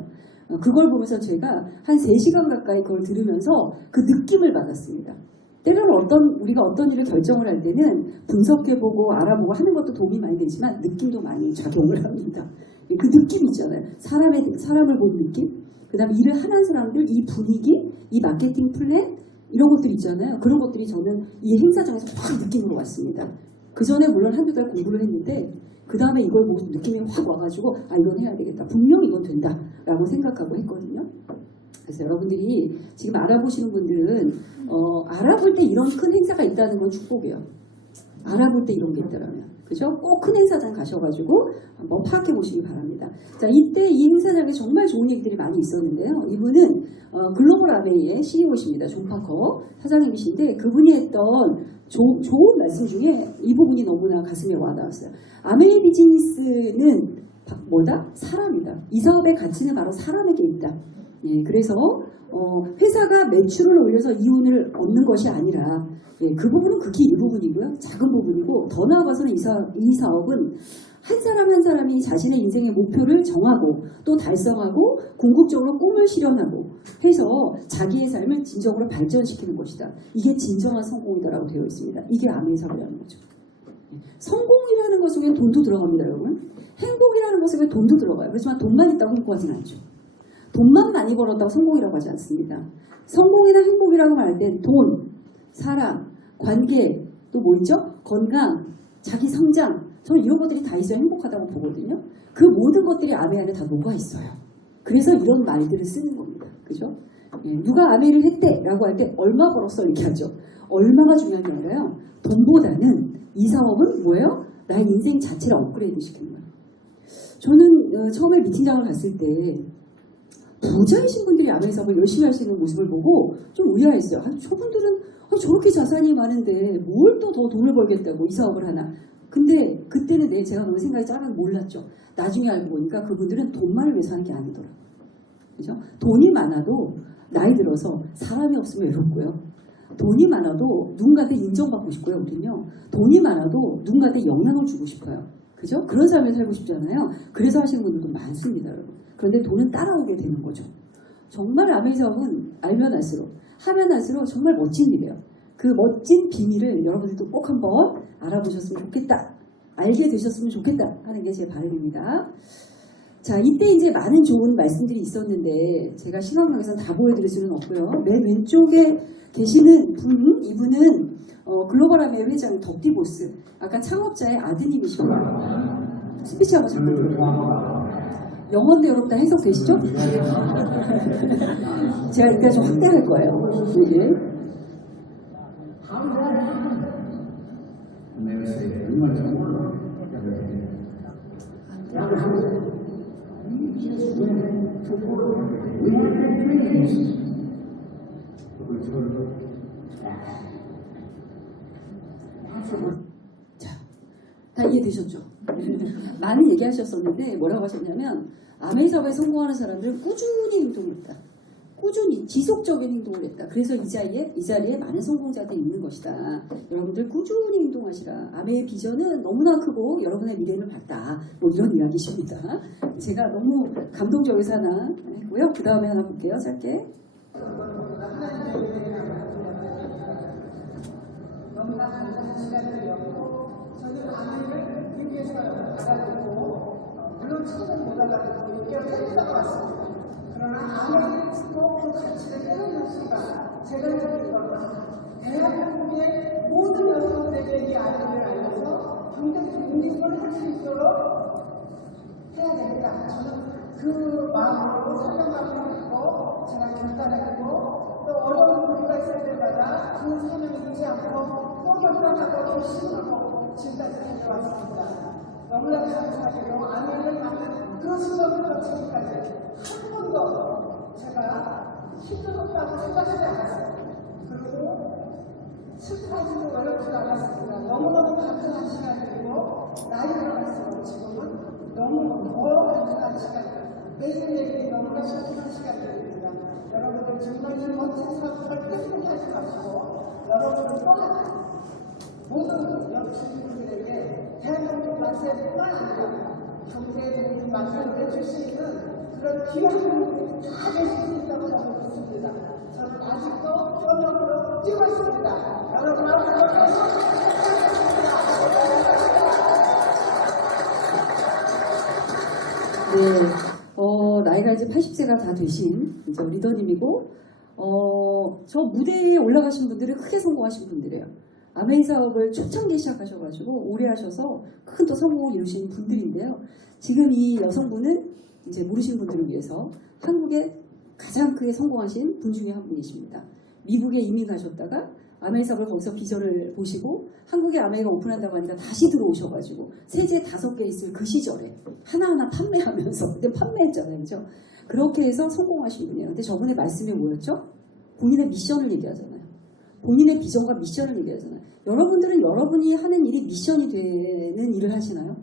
그걸 보면서 제가 한 3시간 가까이 그걸 들으면서 그 느낌을 받았습니다. 때로는 우리가 어떤 일을 결정을 할 때는 분석해보고 알아보고 하는 것도 도움이 많이 되지만 느낌도 많이 작용을 합니다. 그 느낌 있잖아요. 사람을 본 느낌. 그다음에 일을 하는 사람들, 이 분위기, 이 마케팅 플랜 이런 것들 있잖아요. 그런 것들이 저는 이 행사장에서 확 느낌으로 왔습니다. 그 전에 물론 한두 달 공부를 했는데 그 다음에 이걸 보고 느낌이 확 와가지고 아 이건 해야 되겠다. 분명 이건 된다라고 생각하고 했거든요. 그래서 여러분들이 지금 알아보시는 분들은 알아볼 때 이런 큰 행사가 있다는 건 축복이에요. 알아볼 때 이런 게 있다라면. 그죠? 꼭 큰 행사장 가셔가지고 한번 파악해 보시기 바랍니다. 자, 이때 이 행사장에 정말 좋은 얘기들이 많이 있었는데요. 이분은 글로벌 아메이의 CEO이십니다. 존 파커 사장님이신데 그분이 했던 좋은 말씀 중에 이 부분이 너무나 가슴에 와닿았어요. 아메이 비즈니스는 뭐다? 사람이다. 이 사업의 가치는 바로 사람에게 있다. 예, 그래서 회사가 매출을 올려서 이윤을 얻는 것이 아니라 예, 그 부분은 극히 일부분이고요. 작은 부분이고 더 나아가서는 이 사업은 한 사람 한 사람이 자신의 인생의 목표를 정하고 또 달성하고 궁극적으로 꿈을 실현하고 해서 자기의 삶을 진정으로 발전시키는 것이다. 이게 진정한 성공이다라고 되어 있습니다. 이게 아메이 사업이라는 거죠. 성공이라는 것 속에 돈도 들어갑니다, 여러분. 행복이라는 것 속에 돈도 들어가요. 그렇지만 돈만 있다고 행복하진 않죠. 돈만 많이 벌었다고 성공이라고 하지 않습니다. 성공이나 행복이라고 말할 때 돈, 사람, 관계, 또 뭐 있죠? 건강, 자기 성장. 저는 이런 것들이 다 있어야 행복하다고 보거든요. 그 모든 것들이 아메 안에 다 녹아 있어요. 그래서 이런 말들을 쓰는 겁니다. 그죠? 예, 누가 아메를 했대라고 할 때 얼마 벌었어 이렇게 하죠. 얼마가 중요한 게 아니라요. 돈보다는 이 사업은 뭐예요? 나의 인생 자체를 업그레이드 시키는 거예요. 저는 처음에 미팅장을 갔을 때 부자이신 분들이 아메 사업을 열심히 할 수 있는 모습을 보고 좀 의아했어요. 저분들은 저렇게 자산이 많은데 뭘 또 더 돈을 벌겠다고 이 사업을 하나. 근데 그때는 제가 너무 생각이 짧아서 몰랐죠. 나중에 알고 보니까 그분들은 돈만을 위해서 하는 게 아니더라고요. 그죠? 돈이 많아도 나이 들어서 사람이 없으면 외롭고요. 돈이 많아도 누군가한테 인정받고 싶고요. 우리는요. 돈이 많아도 누군가한테 영향을 주고 싶어요. 그죠? 그런 삶을 살고 싶잖아요. 그래서 하시는 분들도 많습니다. 여러분. 그런데 돈은 따라오게 되는 거죠. 정말 아메이 사업은 알면 알수록 하면 할수록 정말 멋진 일이에요. 그 멋진 비밀을 여러분들도 꼭 한번 알아보셨으면 좋겠다. 알게 되셨으면 좋겠다 하는 게 제 바람입니다. 자, 이때 이제 많은 좋은 말씀들이 있었는데 제가 신앙강에서는 다 보여드릴 수는 없고요. 맨 왼쪽에 계시는 분, 이분은 글로벌 아메이 회장 덕디보스, 아까 창업자의 아드님이십니다. 스피치 한번 잠깐 들어볼게요. 영어인데 여러분 다 해석되시죠? 제가 이따 좀 확대할 거예요. 이게. 자, 다 이해되셨죠? 많은 얘기하셨었는데 뭐라고 하셨냐면 아메이 사업에 성공하는 사람들은 꾸준히 행동을 했다. 꾸준히 지속적인 행동을 했다. 그래서 이 자리에 많은 성공자들이 있는 것이다. 여러분들 꾸준히 행동하시라. 아메의 비전은 너무나 크고 여러분의 미래는 밝다. 뭐 이런 이야기십니다. 제가 너무 감동적이어서 하나 했고요. 그 다음에 하나 볼게요. 짧게. 너무나 감사한 시간이었고 저는 아내를 위기에서 알아보고 물론 처음은 못 알아보고 6개월 살다가 왔습니다. 그러나 아내를 듣고 그 가치를 깨닫는 순간 제가 느낀 건 대한민국의 모든 여성들에게 이 아내를 알려서 경제적 독립을 할 수 있도록 해야 되겠다. 저는 그 마음으로 설명감을 갖고 제가 결단했고 또 어려운 고비가 있을 때마다 그 사명을 잊지 않고 또 결단하고 결심하고 지금까지 달려왔습니다. 너무나 감사하게도 아내를 만든 그 시절부터 지금까지 한 번도 제가 힘들었다고 생각하지 않았어요. 그리고 슬퍼하지도 어렵지도 않았습니다. 너무너무 감사한 시간이고 나이 들어갈수록 지금은 너무 더 감사한 시간이에요. 매일매일이 너무나 소중한 시간들입니다. 여러분들 정말 이 멋진 사업을 계속하지 마시고 여러분들 또한 모든 여러분들에게 대한민국 만세뿐만 아니라 경제에 모든 만세를 해줄 수 있는 그런 귀한 분들이 다 되실 수 있다고 저는 믿습니다. 저는 아직도 전력으로 뛰고 있습니다. 여러분 앞으로 계속 네, 나이가 나이가 이제 80세가 다 되신 이제 리더님이고, 저 무대에 올라가신 분들은 크게 성공하신 분들이에요. 아메이 사업을 초창기에 시작하셔가지고 오래 하셔서 큰 또 성공을 이루신 분들인데요. 지금 이 여성분은 이제 모르시는 분들을 위해서 한국에 가장 크게 성공하신 분 중에 한 분이십니다. 미국에 이민 가셨다가 아메이 사업을 거기서 비전을 보시고 한국에 아메이가 오픈한다고 하니까 다시 들어오셔가지고 세제 5개 있을 그 시절에 하나하나 판매하면서 그때 판매했잖아요. 그죠? 그렇게 해서 성공하신 분이에요. 근데 저번에 말씀이 뭐였죠? 본인의 미션을 얘기하잖아요. 본인의 비전과 미션을 얘기하잖아요. 여러분들은 여러분이 하는 일이 미션이 되는 일을 하시나요?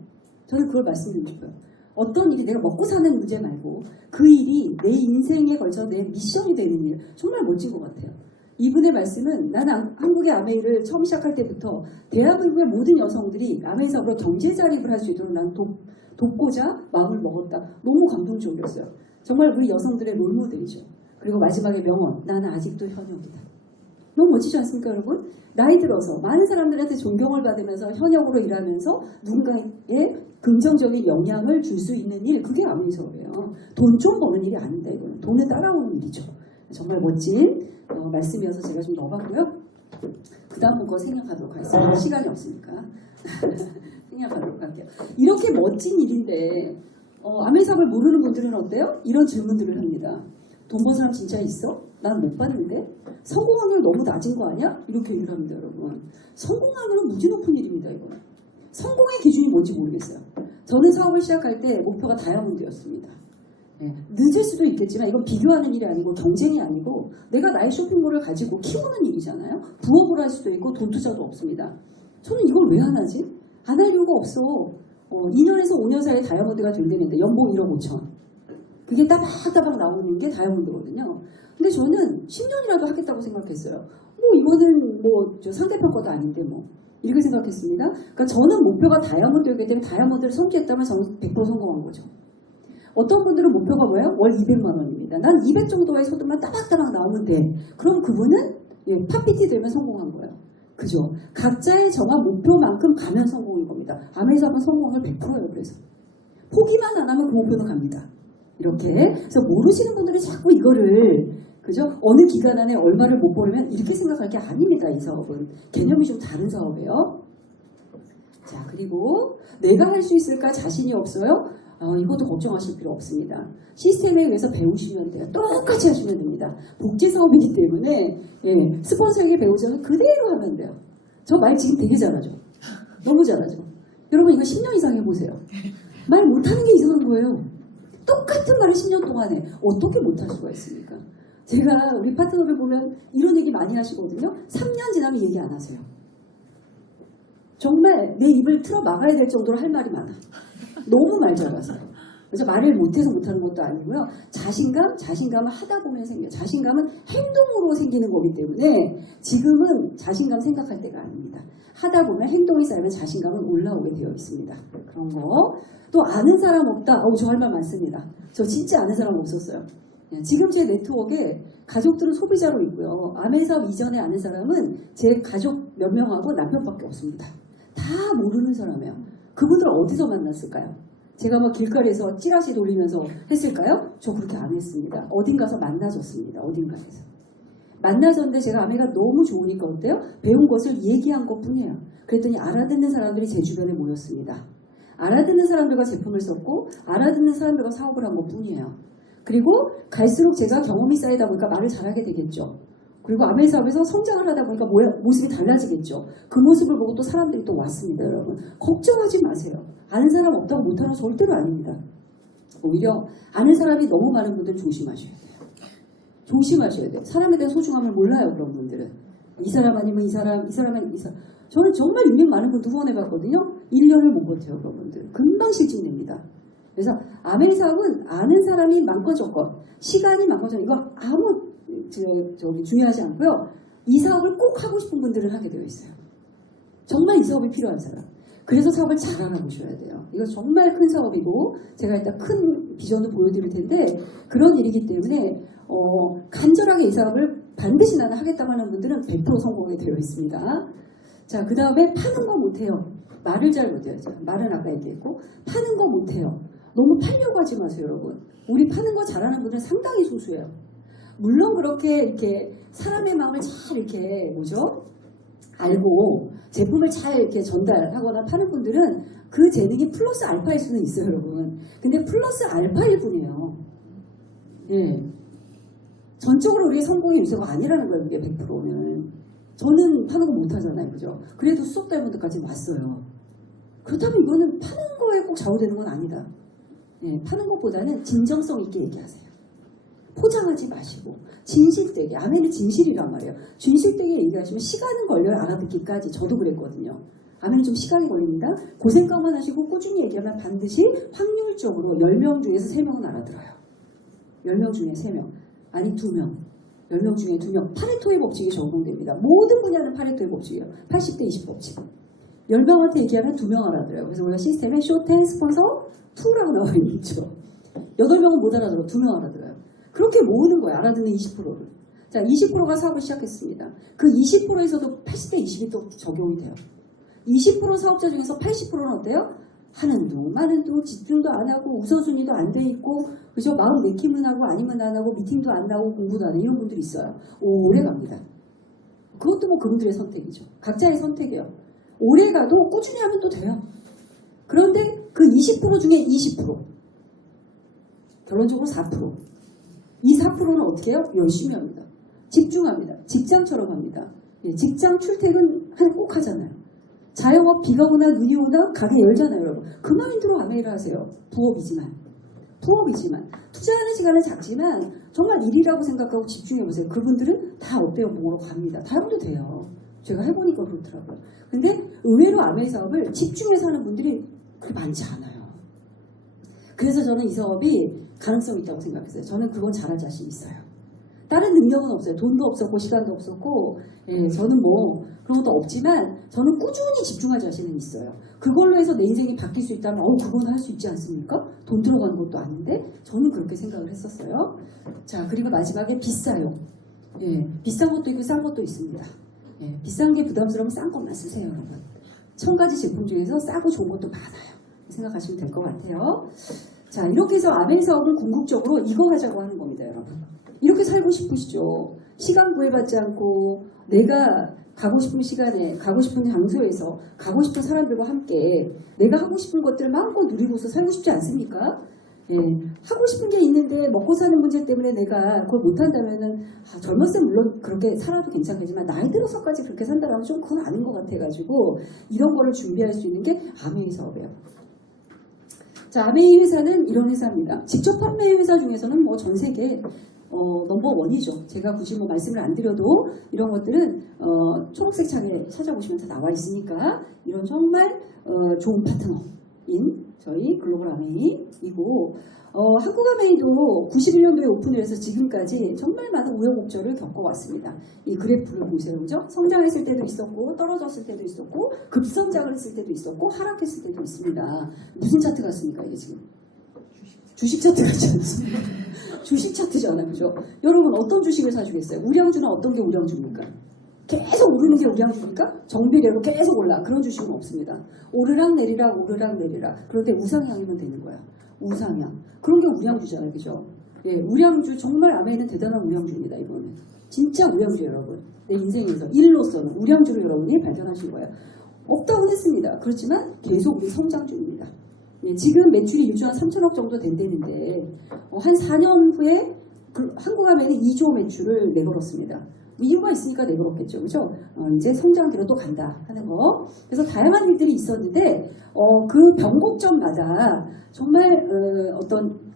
저는 그걸 말씀드리고 싶어요. 어떤 일이 내가 먹고 사는 문제 말고 그 일이 내 인생에 걸쳐 내 미션이 되는 일, 정말 멋진 것 같아요. 이분의 말씀은 나는 한국의 아메이를 처음 시작할 때부터 대한민국의 모든 여성들이 아메이 사업으로 경제 자립을 할 수 있도록 난 돕고자 마음을 먹었다. 너무 감동적이었어요. 정말 우리 여성들의 롤모델이죠. 그리고 마지막에 명언, 나는 아직도 현역이다. 너무 멋지지 않습니까, 여러분? 나이 들어서 많은 사람들한테 존경을 받으면서 현역으로 일하면서 누군가에 긍정적인 영향을 줄 수 있는 일, 그게 아메이 사업이에요. 돈 좀 버는 일이 아닙니다. 이거는 돈에 따라오는 일이죠. 정말 멋진 말씀이어서 제가 좀 넣어봤고요. 그 다음 거 생략하도록 하겠습니다. 시간이 없으니까 생략하도록 할게요. 이렇게 멋진 일인데 아메이 사업을 모르는 분들은 어때요? 이런 질문들을 합니다. 돈 번 사람 진짜 있어? 난 못 봤는데? 성공 확률 너무 낮은 거 아니야? 이렇게 얘기를 합니다, 여러분. 성공 확률은 무지 높은 일입니다, 이거는. 성공의 기준이 뭔지 모르겠어요. 저는 사업을 시작할 때 목표가 다이아몬드였습니다. 네, 늦을 수도 있겠지만 이건 비교하는 일이 아니고 경쟁이 아니고 내가 나의 쇼핑몰을 가지고 키우는 일이잖아요. 부업을 할 수도 있고 돈 투자도 없습니다. 저는 이걸 왜 안 하지? 안 할 이유가 없어. 2년에서 5년 사이에 다이아몬드가 된다는데 연봉 1억 5천. 그게 따박따박 나오는 게 다이아몬드거든요. 근데 저는 10년이라도 하겠다고 생각했어요. 이거는 저 상대편 것도 아닌데 이렇게 생각했습니다. 그러니까 저는 목표가 다이아몬드였기 때문에 다이아몬드를 성취했다면 저는 100% 성공한 거죠. 어떤 분들은 목표가 뭐예요? 월 200만 원입니다. 난 200 정도의 소득만 따박따박 나오면 돼. 그럼 그분은 팝피티 되면 성공한 거예요. 그죠? 각자의 정한 목표만큼 가면 성공인 겁니다. 아메이 사업은 성공을 100%예요. 그래서 포기만 안 하면 그 목표는 갑니다. 이렇게. 그래서 모르시는 분들은 자꾸 이거를 그죠? 어느 기간 안에 얼마를 못 벌면 이렇게 생각할 게 아닙니다. 이 사업은. 개념이 좀 다른 사업이에요. 자, 그리고 내가 할 수 있을까 자신이 없어요? 이것도 걱정하실 필요 없습니다. 시스템에 의해서 배우시면 돼요. 똑같이 하시면 됩니다. 복지 사업이기 때문에 스폰서에게 배우지 않으면 그대로 하면 돼요. 저 말 지금 되게 잘하죠? 너무 잘하죠? 여러분 이거 10년 이상 해보세요. 말 못하는 게 이상한 거예요. 똑같은 말을 10년 동안에 어떻게 못할 수가 있습니까? 제가 우리 파트너를 보면 이런 얘기 많이 하시거든요. 3년 지나면 얘기 안 하세요. 정말 내 입을 틀어 막아야 될 정도로 할 말이 많아. 너무 말 잘하세요. 그래서 말을 못해서 못하는 것도 아니고요. 자신감은 하다 보면 생겨요. 자신감은 행동으로 생기는 거기 때문에 지금은 자신감 생각할 때가 아닙니다. 하다 보면 행동이 쌓이면 자신감은 올라오게 되어 있습니다. 그런 거. 또 아는 사람 없다. 저 할 말 많습니다. 저 진짜 아는 사람 없었어요. 지금 제 네트워크에 가족들은 소비자로 있고요. 아메이 사업 이전에 아는 사람은 제 가족 몇 명하고 남편밖에 없습니다. 다 모르는 사람이에요. 그분들 어디서 만났을까요? 제가 길거리에서 찌라시 돌리면서 했을까요? 저 그렇게 안 했습니다. 어딘가서 만나졌습니다. 어딘가에서. 만나졌는데 제가 아메이가 너무 좋으니까 어때요? 배운 것을 얘기한 것뿐이에요. 그랬더니 알아듣는 사람들이 제 주변에 모였습니다. 알아듣는 사람들과 제품을 썼고 알아듣는 사람들과 사업을 한 것뿐이에요. 그리고 갈수록 제가 경험이 쌓이다 보니까 말을 잘하게 되겠죠. 그리고 아메이 사업에서 성장을 하다 보니까 모습이 달라지겠죠. 그 모습을 보고 또 사람들이 또 왔습니다. 여러분 걱정하지 마세요. 아는 사람 없다고 못하는 건 절대로 아닙니다. 오히려 아는 사람이 너무 많은 분들 조심하셔야 돼요. 조심하셔야 돼요. 사람에 대한 소중함을 몰라요. 그런 분들은. 이 사람 아니면 이 사람, 이 사람 아니면 이 사람. 저는 정말 인맥 많은 분들 후원해봤거든요. 1년을 못 버텨요. 그분들. 금방 실직냅니다. 그래서 아메이 사업은 아는 사람이 많건 적건, 시간이 많건 적건, 이거 아무 중요하지 않고요. 이 사업을 꼭 하고 싶은 분들은 하게 되어 있어요. 정말 이 사업이 필요한 사람. 그래서 사업을 잘 알아보셔야 돼요. 이거 정말 큰 사업이고 제가 일단 큰 비전도 보여드릴 텐데 그런 일이기 때문에 간절하게 이 사업을 반드시 나는 하겠다고 하는 분들은 100% 성공이 되어 있습니다. 자, 그 다음에 파는 거 못해요. 말을 잘 못해요. 말은 아까 얘기했고 파는 거 못해요. 너무 팔려고 하지 마세요, 여러분. 우리 파는 거 잘하는 분들은 상당히 소수예요. 물론 그렇게 이렇게 사람의 마음을 잘 이렇게 뭐죠? 알고 제품을 잘 이렇게 전달하거나 파는 분들은 그 재능이 플러스 알파일 수는 있어요, 여러분. 근데 플러스 알파일 뿐이에요. 예. 전적으로 우리의 성공의 요소가 아니라는 거예요, 이게 100%는. 저는 파는 거 못하잖아요, 그죠? 그래도 수석 다이아몬드까지 왔어요. 그렇다면 이거는 파는 거에 꼭 좌우되는 건 아니다. 예, 파는 것보다는 진정성 있게 얘기하세요. 포장하지 마시고 진실되게, 아멘은 진실이란 말이에요. 진실되게 얘기하시면 시간은 걸려요, 알아듣기까지. 저도 그랬거든요. 아멘은 좀 시간이 걸립니다. 고생각만 하시고 꾸준히 얘기하면 반드시 확률적으로 10명 중에서 3명은 알아들어요. 10명 중에 3명, 아니 2명, 10명 중에 2명. 파레토의 법칙이 적용됩니다. 모든 분야는 파레토의 법칙이에요. 80대 20 법칙. 10명한테 얘기하면 2명 알아들어요. 그래서 우리가 시스템에 쇼10 스폰서 2라고 나와 있죠. 8명은 못 알아들어, 2명 알아들어요. 그렇게 모으는 거예요, 알아듣는 20%를. 자, 20%가 사업을 시작했습니다. 그 20%에서도 80대 20이 또 적용이 돼요. 20% 사업자 중에서 80%는 어때요? 하는 둥, 마는 둥, 집중도 안 하고 우선순위도 안 돼 있고, 그죠? 마음 내키면 하고 아니면 안 하고 미팅도 안 나오고 공부도 안 해. 이런 분들이 있어요. 오래 갑니다. 그것도 뭐 그분들의 선택이죠. 각자의 선택이에요. 오래 가도 꾸준히 하면 또 돼요. 그런데 그 20% 중에 20%, 결론적으로 4%. 이 4%는 어떻게 해요? 열심히 합니다. 집중합니다. 직장처럼 합니다. 예, 직장 출퇴근 꼭 하잖아요. 자영업 비가 오나 눈이 오나 가게 열잖아요, 여러분. 그 마인드로 아메이를 하세요. 부업이지만 투자하는 시간은 작지만 정말 일이라고 생각하고 집중해보세요. 그분들은 다 어때요? 몸으로 갑니다. 다 해도 돼요. 제가 해보니까 그렇더라고요. 근데 의외로 아메이 사업을 집중해서 하는 분들이 그렇게 많지 않아요. 그래서 저는 이 사업이 가능성이 있다고 생각했어요. 저는 그건 잘할 자신 있어요. 다른 능력은 없어요. 돈도 없었고 시간도 없었고, 예, 저는 뭐 그런 것도 없지만 저는 꾸준히 집중할 자신은 있어요. 그걸로 해서 내 인생이 바뀔 수 있다면 그건 할 수 있지 않습니까? 돈 들어가는 것도 아닌데 저는 그렇게 생각을 했었어요. 자, 그리고 마지막에 비싸요. 예, 비싼 것도 있고 싼 것도 있습니다. 예, 비싼 게 부담스러우면 싼 것만 쓰세요, 여러분. 1000가지 제품 중에서 싸고 좋은 것도 많아요. 생각하시면 될 것 같아요. 자, 이렇게 해서 아멘 사업은 궁극적으로 이거 하자고 하는 겁니다, 여러분. 이렇게 살고 싶으시죠? 시간 구애받지 않고 내가 가고 싶은 시간에, 가고 싶은 장소에서, 가고 싶은 사람들과 함께 내가 하고 싶은 것들을 마음껏 누리고서 살고 싶지 않습니까? 예, 하고 싶은 게 있는데 먹고 사는 문제 때문에 내가 그걸 못한다면은 젊었을 때 물론 그렇게 살아도 괜찮겠지만 나이 들어서까지 그렇게 산다라면 좀 그건 아닌 것 같아가지고 이런 거를 준비할 수 있는 게 아메이 사업이에요. 자, 아메이 회사는 이런 회사입니다. 직접 판매 회사 중에서는 뭐 전 세계 넘버원이죠. 제가 굳이 뭐 말씀을 안 드려도 이런 것들은 초록색 창에 찾아보시면 다 나와 있으니까 이런 정말 좋은 파트너인 저희 글로벌 아메이이고 한국 아메이도 91년도에 오픈을 해서 지금까지 정말 많은 우여곡절을 겪어왔습니다. 이 그래프를 보세요. 그죠? 성장했을 때도 있었고 떨어졌을 때도 있었고 급성장을 했을 때도 있었고 하락했을 때도 있습니다. 무슨 차트 같습니까 이게 지금? 주식 차트 같지 않습니까? 주식 차트잖아요. 그죠? 여러분 어떤 주식을 사주겠어요? 우량주는 어떤 게 우량주입니까? 계속 오르는 게 우량주입니까? 정비례로 계속 올라. 그런 주식은 없습니다. 오르락 내리락 오르락 내리락. 그런데 우상향이면 되는 거야. 우상향. 그런 게 우량주잖아요. 그죠? 예, 우량주 정말 아메이는 대단한 우량주입니다. 이거는. 진짜 우량주 여러분. 내 인생에서 일로서는 우량주를 여러분이 발견하신 거예요. 없다고는 했습니다. 그렇지만 계속 우리 성장주입니다. 예, 지금 매출이 6조 한 3천억 정도 된다는데 한 4년 후에 한국 아메이는 2조 매출을 내걸었습니다. 이유가 있으니까 내걸었겠죠. 그죠? 이제 성장기로 또 간다 하는 거. 그래서 다양한 일들이 있었는데 그 변곡점마다 정말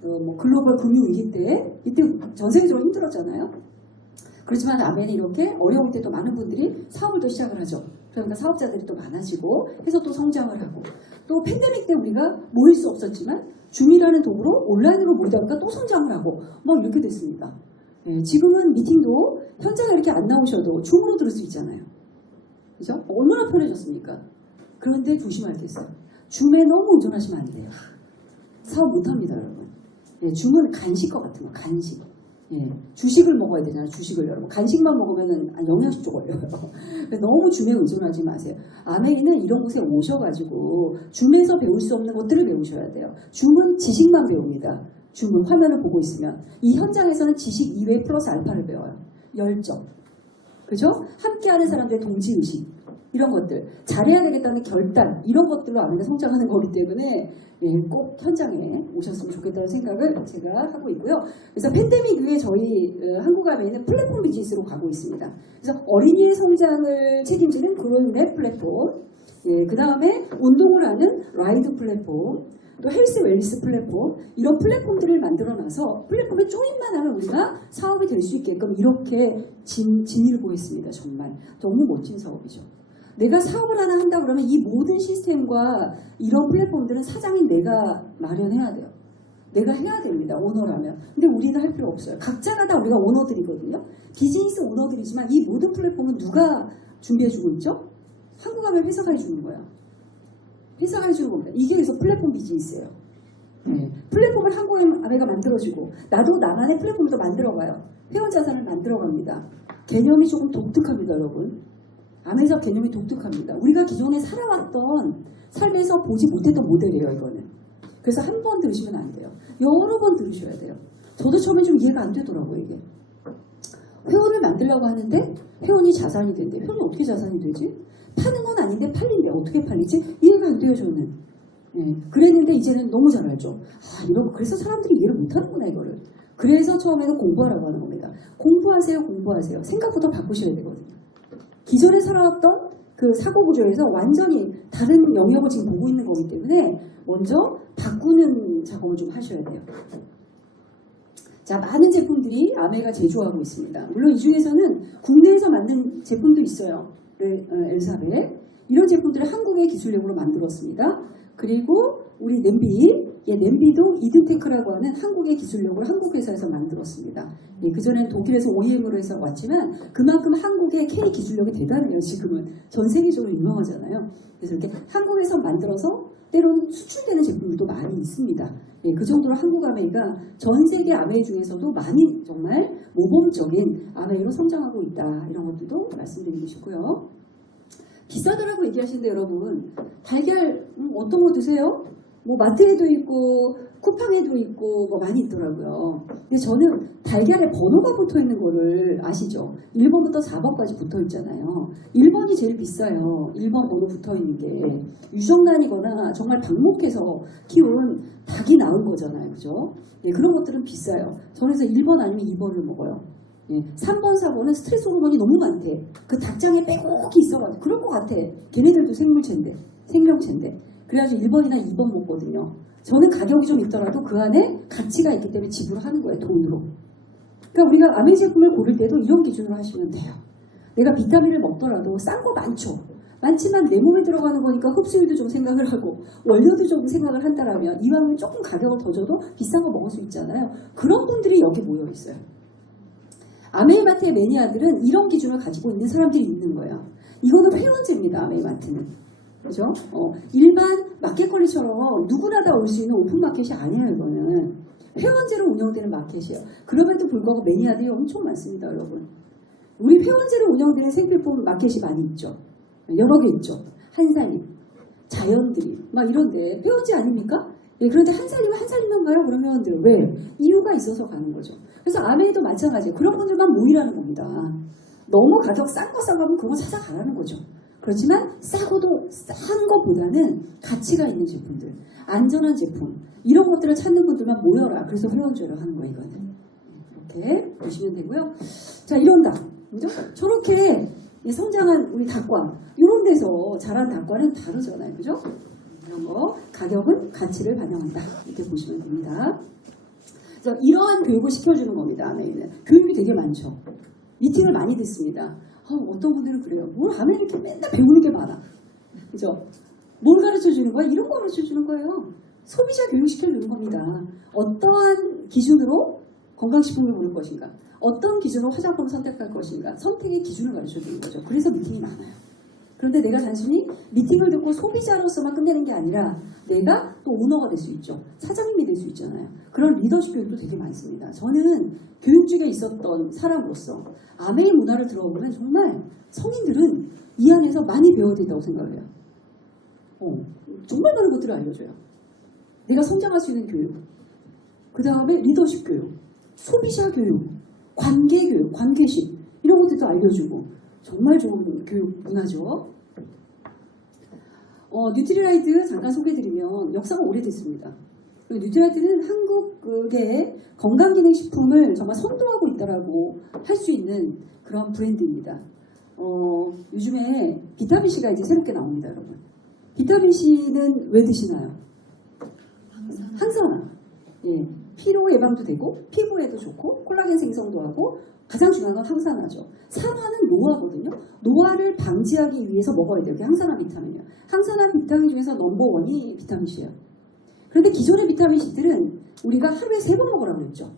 뭐 글로벌 금융위기 때 이때 전 세계적으로 힘들었잖아요. 그렇지만 아멘이 이렇게 어려울 때 또 많은 분들이 사업을 또 시작을 하죠. 그러니까 사업자들이 또 많아지고 해서 또 성장을 하고 또 팬데믹 때 우리가 모일 수 없었지만 줌이라는 도구로 온라인으로 모이다 보니까 또 성장을 하고 막 이렇게 됐습니다. 예, 지금은 미팅도 현장에 이렇게 안 나오셔도 줌으로 들을 수 있잖아요. 그죠? 얼마나 편해졌습니까? 그런데 조심할 게 있어요. 줌에 너무 의존하시면 안 돼요. 사업 못합니다, 여러분. 예, 줌은 간식 것 같은 거, 간식. 예, 주식을 먹어야 되잖아요. 주식을 여러분. 간식만 먹으면 영양실조 걸려요. 너무 줌에 의존하지 마세요. 아메이는 이런 곳에 오셔가지고 줌에서 배울 수 없는 것들을 배우셔야 돼요. 줌은 지식만 배웁니다. 줌은 화면을 보고 있으면. 이 현장에서는 지식 이외에 플러스 알파를 배워요. 열정. 그죠? 함께하는 사람들의 동지의식. 이런 것들. 잘해야 되겠다는 결단. 이런 것들로 아메이가 성장하는 거기 때문에 예, 꼭 현장에 오셨으면 좋겠다는 생각을 제가 하고 있고요. 그래서 팬데믹 이후에 저희 한국아메이는 플랫폼 비즈니스로 가고 있습니다. 그래서 어린이의 성장을 책임지는 그롤랩 플랫폼, 예, 그 다음에 운동을 하는 라이드 플랫폼, 또 헬스 웰리스 플랫폼, 이런 플랫폼들을 만들어놔서 플랫폼에 조인만 하면 우리가 사업이 될 수 있게끔 이렇게 진위를 보였습니다. 정말 너무 멋진 사업이죠. 내가 사업을 하나 한다 그러면 이 모든 시스템과 이런 플랫폼들은 사장인 내가 마련해야 돼요. 내가 해야 됩니다. 오너라면. 근데 우리는 할 필요 없어요. 각자가 다 우리가 오너들이거든요. 비즈니스 오너들이지만 이 모든 플랫폼은 누가 준비해주고 있죠? 한국아메 회사가 해주는 거예요. 회사가 해주는 겁니다. 이게 그래서 플랫폼 비즈니스예요. 네. 플랫폼을 한국아메가 만들어주고 나도 나만의 플랫폼을 또 만들어가요. 회원 자산을 만들어갑니다. 개념이 조금 독특합니다. 여러분. 아메사 개념이 독특합니다. 우리가 기존에 살아왔던 삶에서 보지 못했던 모델이에요. 이거는. 그래서 한 번 들으시면 안 돼요. 여러 번 들으셔야 돼요. 저도 처음에 좀 이해가 안 되더라고요. 이게. 회원을 만들려고 하는데 회원이 자산이 된대. 회원이 어떻게 자산이 되지? 파는 건 아닌데 팔린대. 어떻게 팔리지? 이해가 안 돼요. 저는. 네. 그랬는데 이제는 너무 잘 알죠. 이러고 그래서 사람들이 이해를 못하는구나 이거를. 그래서 처음에는 공부하라고 하는 겁니다. 공부하세요. 공부하세요. 생각부터 바꾸셔야 되거든요. 기존에 살아왔던 그 사고구조에서 완전히 다른 영역을 지금 보고 있는 거기 때문에 먼저 바꾸는 작업을 좀 하셔야 돼요. 자, 많은 제품들이 아메가 제조하고 있습니다. 물론 이 중에서는 국내에서 만든 제품도 있어요. 엘사벳. 이런 제품들을 한국의 기술력으로 만들었습니다. 그리고 우리 냄비, 냄비도 이든테크라고 하는 한국의 기술력으로 한국 회사에서 만들었습니다. 그전엔 독일에서 OEM으로 해서 왔지만 그만큼 한국의 K 기술력이 대단해요. 지금은 전 세계적으로 유명하잖아요. 그래서 이렇게 한국에서 만들어서 때로는 수출되는 제품들도 많이 있습니다. 그 정도로 한국 아메이가 전 세계 아메이 중에서도 많이 정말 모범적인 아메이로 성장하고 있다. 이런 것들도 말씀드리고 싶고요. 비싸더라고 얘기하시는데 여러분 달걀 어떤 거 드세요? 뭐 마트에도 있고 쿠팡에도 있고 뭐 많이 있더라고요. 근데 저는 달걀에 번호가 붙어 있는 거를 아시죠? 1번부터 4번까지 붙어 있잖아요. 1번이 제일 비싸요. 1번 번호 붙어 있는 게 유정란이거나 정말 방목해서 키운 닭이 나은 거잖아요. 그죠? 그런 것들은 비싸요. 저는 그래서 1번 아니면 2번을 먹어요. 3번, 4번은 스트레스 호르몬이 너무 많대. 그 닭장에 빼곡히 있어가지고 그럴 것 같아. 걔네들도 생물체인데, 생명체인데. 그래가지고 1번이나 2번 먹거든요. 저는 가격이 좀 있더라도 그 안에 가치가 있기 때문에 지불을 하는 거예요. 돈으로. 그러니까 우리가 아메 제품을 고를 때도 이런 기준으로 하시면 돼요. 내가 비타민을 먹더라도 싼 거 많죠. 많지만 내 몸에 들어가는 거니까 흡수율도 좀 생각을 하고 원료도 좀 생각을 한다라면 이왕이면 조금 가격을 더 줘도 비싼 거 먹을 수 있잖아요. 그런 분들이 여기 모여 있어요. 아메이마트의 매니아들은 이런 기준을 가지고 있는 사람들이 있는 거예요. 이거는 회원제입니다. 아메이마트는. 그죠? 일반 마켓컬리처럼 누구나 다 올 수 있는 오픈마켓이 아니에요. 이거는. 회원제로 운영되는 마켓이에요. 그럼에도 불구하고 매니아들이 엄청 많습니다. 여러분. 우리 회원제로 운영되는 생필품 마켓이 많이 있죠. 여러 개 있죠. 한살림, 자연드림 막 이런데 회원제 아닙니까? 그런데 한살림은 한살림만 가요? 그런 회원들은. 왜? 이유가 있어서 가는 거죠. 그래서 아메이도 마찬가지예요. 그런 분들만 모이라는 겁니다. 너무 가격 싼 거 싸가면 그거 찾아가라는 거죠. 그렇지만 싸고도 싼 것보다는 가치가 있는 제품들, 안전한 제품 이런 것들을 찾는 분들만 모여라. 그래서 회원제를 하는 거예요. 이거는. 이렇게 보시면 되고요. 자, 이런다. 그죠? 저렇게 성장한 우리 닭과 이런 데서 자란 닭과는 다르잖아요. 그죠? 이런 거 가격은 가치를 반영한다. 이렇게 보시면 됩니다. 그래서 이러한 교육을 시켜주는 겁니다. 아메이는. 교육이 되게 많죠. 미팅을 많이 듣습니다. 어떤 분들은 그래요. 뭘 하면 이렇게 맨날 배우는 게 많아. 그죠? 뭘 가르쳐 주는 거야? 이런 거 가르쳐 주는 거예요. 소비자 교육시켜 주는 겁니다. 어떠한 기준으로 건강식품을 고를 것인가? 어떤 기준으로 화장품을 선택할 것인가? 선택의 기준을 가르쳐 주는 거죠. 그래서 미팅이 많아요. 그런데 내가 단순히 미팅을 듣고 소비자로서만 끝내는 게 아니라 내가 또 오너가 될 수 있죠. 사장님이 될 수 있잖아요. 그런 리더십 교육도 되게 많습니다. 저는 교육직에 있었던 사람으로서 아메이 문화를 들어보면 정말 성인들은 이 안에서 많이 배워야 된다고 생각을 해요. 정말 많은 것들을 알려줘요. 내가 성장할 수 있는 교육, 그 다음에 리더십 교육, 소비자 교육, 관계 교육, 관계식 이런 것들도 알려주고 정말 좋은 교육 문화죠. 뉴트리라이트 잠깐 소개해드리면 역사가 오래됐습니다. 뉴트리라이트는 한국의 건강기능식품을 정말 선도하고 있다라고 할 수 있는 그런 브랜드입니다. 요즘에 비타민C가 이제 새롭게 나옵니다, 여러분. 비타민C는 왜 드시나요? 항산화. 예, 피로 예방도 되고 피부에도 좋고 콜라겐 생성도 하고 가장 중요한 건 항산화죠. 산화는 노화거든요. 노화를 방지하기 위해서 먹어야 돼요. 그게 항산화 비타민이에요. 항산화 비타민 중에서 넘버원이 비타민C예요. 그런데 기존의 비타민C들은 우리가 하루에 3번 먹으라고 했죠.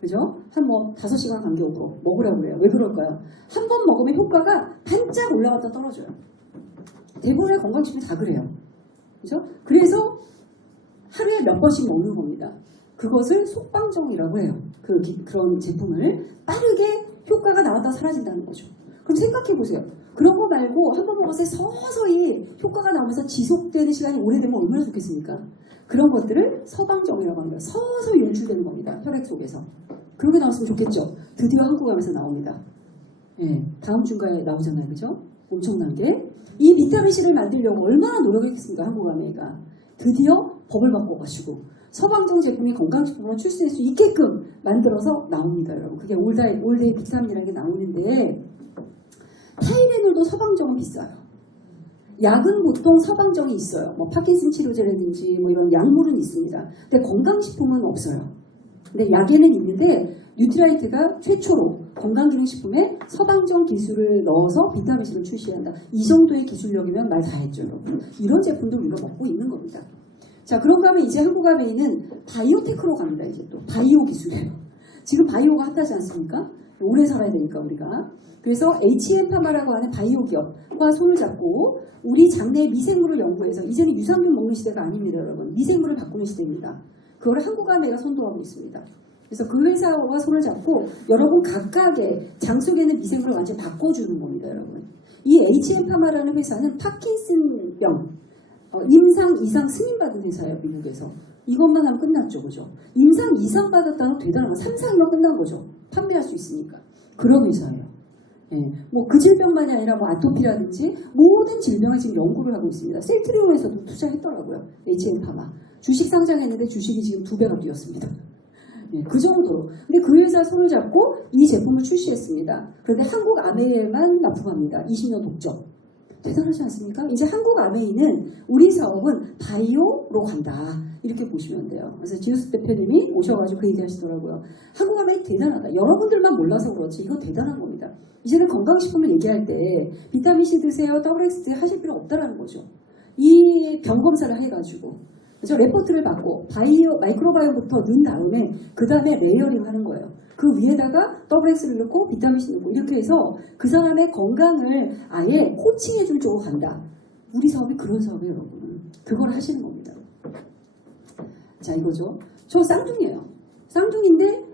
그죠? 한 5시간 간격으로 먹으라고 그래요. 왜 그럴까요? 한 번 먹으면 효과가 반짝 올라갔다 떨어져요. 대부분의 건강식품이 다 그래요. 그죠? 그래서 하루에 몇 번씩 먹는 겁니다. 그것을 속방정이라고 해요. 그런 제품을 빠르게 효과가 나왔다 사라진다는 거죠. 그럼 생각해 보세요. 그런 거 말고 한 번 먹었을 때 서서히 효과가 나오면서 지속되는 시간이 오래되면 얼마나 좋겠습니까? 그런 것들을 서방정이라고 합니다. 서서히 연출되는 겁니다. 혈액 속에서. 그렇게 나왔으면 좋겠죠. 드디어 한국암에서 나옵니다. 예, 다음 주인가에 나오잖아요. 그죠? 엄청난 게. 이 비타민C를 만들려고 얼마나 노력했겠습니까? 한국암회가. 드디어 법을 바꿔가지고 서방정 제품이 건강식품으로 출시될 수 있게끔 만들어서 나옵니다. 여러분. 그게 올데이 비타민이라는 게 나오는데 타이레놀도 서방정은 비싸요. 약은 보통 서방정이 있어요. 파킨슨 치료제라든지 이런 약물은 있습니다. 근데 건강식품은 없어요. 근데 약에는 있는데 뉴트라이트가 최초로 건강기능식품에 서방정 기술을 넣어서 비타민C를 출시한다. 이 정도의 기술력이면 말 다 했죠, 여러분. 이런 제품도 우리가 먹고 있는 겁니다. 자, 그런가 하면 이제 한국암회는 바이오테크로 갑니다. 이제 또 바이오 기술이에요. 지금 바이오가 핫하지 않습니까? 오래 살아야 되니까 우리가. 그래서 HM파마라고 하는 바이오 기업과 손을 잡고 우리 장내의 미생물을 연구해서 이제는 유산균 먹는 시대가 아닙니다, 여러분. 미생물을 바꾸는 시대입니다. 그걸 한국암회가 선도하고 있습니다. 그래서 그 회사와 손을 잡고 여러분 각각의 장 속에는 미생물을 완전히 바꿔주는 겁니다, 여러분. 이 HM파마라는 회사는 파킨슨병 임상 이상 승인받은 회사예요, 미국에서. 이것만 하면 끝났죠, 그죠? 임상 이상 받았다는 대단한 거, 3, 4일만 끝난 거죠. 판매할 수 있으니까. 그런 회사예요. 예, 그 질병만이 아니라 아토피라든지 모든 질병에 지금 연구를 하고 있습니다. 셀트리온에서도 투자했더라고요. HM파마. 주식 상장했는데 주식이 지금 2배가 뛰었습니다. 예, 그 정도로. 근데 그 회사 손을 잡고 이 제품을 출시했습니다. 그런데 한국암회에만 납품합니다. 20년 독점. 대단하지 않습니까? 이제 한국암회는 우리 사업은 바이오로 간다. 이렇게 보시면 돼요. 그래서 지우스 대표님이 오셔가지고 그 얘기 하시더라고요. 한국암회 대단하다. 여러분들만 몰라서 그렇지 이거 대단한 겁니다. 이제는 건강식품을 얘기할 때 비타민C 드세요, WX 하실 필요 없다라는 거죠. 이 병 검사를 해가지고 그래서 레포트를 받고 마이크로바이옴부터 넣은 다음에 그 다음에 레이어링 하는 거예요. 그 위에다가 WX를 넣고 비타민C 넣고 이렇게 해서 그 사람의 건강을 아예 코칭해줄 쪽으로 간다. 우리 사업이 그런 사업이에요, 여러분. 그걸 하시는 겁니다. 자, 이거죠. 저 쌍둥이에요. 쌍둥이인데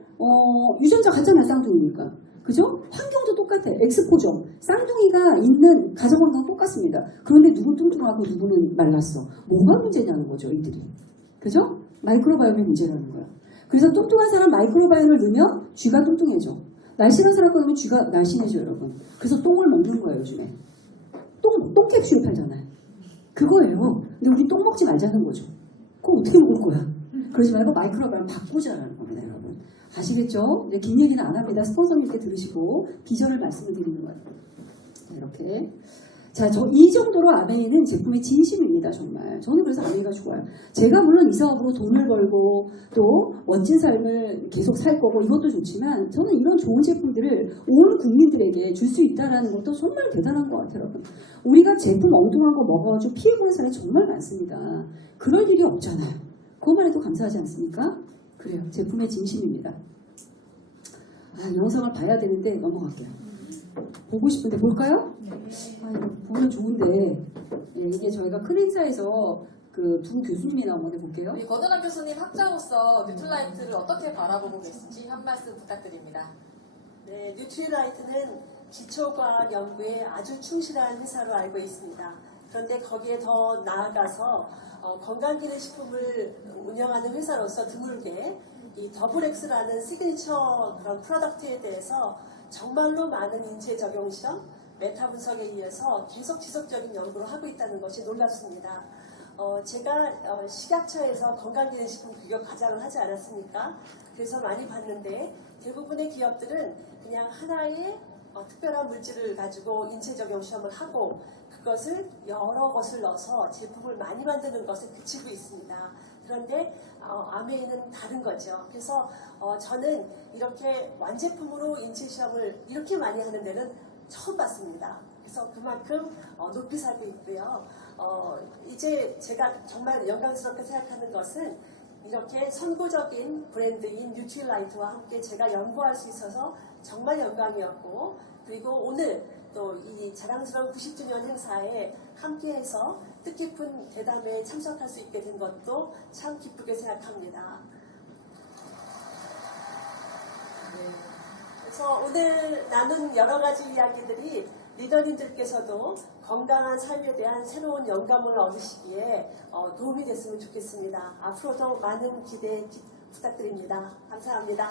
유전자 같잖아요, 쌍둥이니까. 그죠? 환경도 똑같아요. 엑스포죠. 쌍둥이가 있는 가정 환경 똑같습니다. 그런데 누구 뚱뚱하고 누구는 말랐어. 뭐가 문제냐는 거죠, 이들이. 그죠? 마이크로바이옴의 문제라는 거예요. 그래서 뚱뚱한 사람 마이크로바이옴을 넣으면 쥐가 뚱뚱해져. 날씬한 사람 거 넣으면 쥐가 날씬해져, 여러분. 그래서 똥을 먹는 거예요, 요즘에. 똥캡슐 팔잖아요. 그거예요. 근데 우리 똥 먹지 말자는 거죠. 그거 어떻게 먹을 거야? 그러지 말고 마이크로바이옴 바꾸자라는 겁니다, 여러분. 아시겠죠? 이제 긴 얘기는 안 합니다. 스폰서님께 들으시고 비전을 말씀을 드리는 거예요. 이렇게. 자, 이 정도로 아메이는 제품의 진심입니다, 정말. 저는 그래서 아메이가 좋아요. 제가 물론 이 사업으로 돈을 벌고 또 멋진 삶을 계속 살 거고 이것도 좋지만 저는 이런 좋은 제품들을 온 국민들에게 줄 수 있다는 것도 정말 대단한 것 같아요, 여러분. 우리가 제품 엉뚱한 거 먹어가지고 피해보는 사람이 정말 많습니다. 그럴 일이 없잖아요. 그것만 해도 감사하지 않습니까? 그래요. 제품의 진심입니다. 영상을 봐야 되는데 넘어갈게요. 보고 싶은데 볼까요? 아, 이거 보면 좋은데 이게 저희가 큰 행사에서 그 두 교수님이 나온 건데 볼게요. 우리 권은환 교수님 학자로서 뉴트라이트를 어떻게 바라보고 계신지 한 말씀 부탁드립니다. 네, 뉴트리라이트는 기초과학 연구에 아주 충실한 회사로 알고 있습니다. 그런데 거기에 더 나아가서 건강기능식품을 운영하는 회사로서 드물게 이 더블엑스라는 시그니처 그런 프로덕트에 대해서 정말로 많은 인체 적용 실험, 메타 분석에 의해서 계속 지속적인 연구를 하고 있다는 것이 놀랍습니다. 제가 식약처에서 건강기능식품 규격 과장을 하지 않았습니까? 그래서 많이 봤는데 대부분의 기업들은 그냥 하나의 특별한 물질을 가지고 인체 적용 시험을 하고 그것을 여러 것을 넣어서 제품을 많이 만드는 것에 그치고 있습니다. 그런데 아메이는 다른 거죠. 그래서 저는 이렇게 완제품으로 인체 시험을 이렇게 많이 하는 데는 처음 봤습니다. 그래서 그만큼 높이 살고 있고요. 이제 제가 정말 영광스럽게 생각하는 것은 이렇게 선구적인 브랜드인 뉴트리라이트와 함께 제가 연구할 수 있어서 정말 영광이었고, 그리고 오늘 또 이 자랑스러운 90주년 행사에 함께해서 뜻깊은 대담에 참석할 수 있게 된 것도 참 기쁘게 생각합니다. 그래서 오늘 나눈 여러 가지 이야기들이 리더님들께서도 건강한 삶에 대한 새로운 영감을 얻으시기에 도움이 됐으면 좋겠습니다. 앞으로도 많은 기대 부탁드립니다. 감사합니다.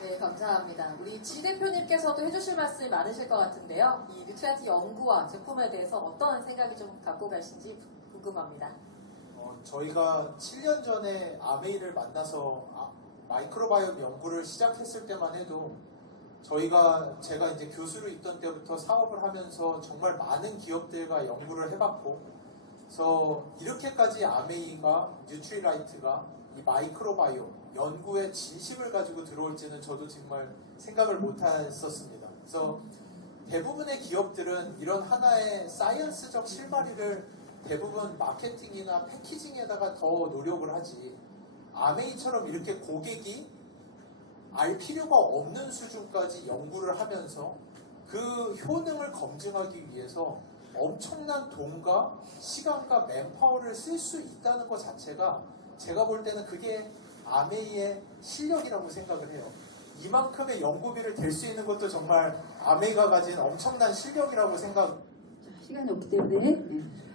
네, 감사합니다. 우리 지 대표님께서도 해주실 말씀이 많으실 것 같은데요. 이 뉴트라이트 연구와 제품에 대해서 어떤 생각이 좀 갖고 가신지 궁금합니다. 저희가 7년 전에 아메이를 만나서 마이크로바이옴 연구를 시작했을 때만 해도 제가 이제 교수로 있던 때부터 사업을 하면서 정말 많은 기업들과 연구를 해봤고, 그래서 이렇게까지 아메이가, 뉴트리라이트가 이 마이크로바이옴 연구에 진심을 가지고 들어올지는 저도 정말 생각을 못했었습니다. 그래서 대부분의 기업들은 이런 하나의 사이언스적 실마리를 대부분 마케팅이나 패키징에다가 더 노력을 하지, 아메이처럼 이렇게 고객이 알 필요가 없는 수준까지 연구를 하면서 그 효능을 검증하기 위해서 엄청난 돈과 시간과 맨파워를 쓸 수 있다는 것 자체가 제가 볼 때는 그게 아메이의 실력이라고 생각을 해요. 이만큼의 연구비를 댈 수 있는 것도 정말 아메이가 가진 엄청난 실력이라고 시간이 없기 때문에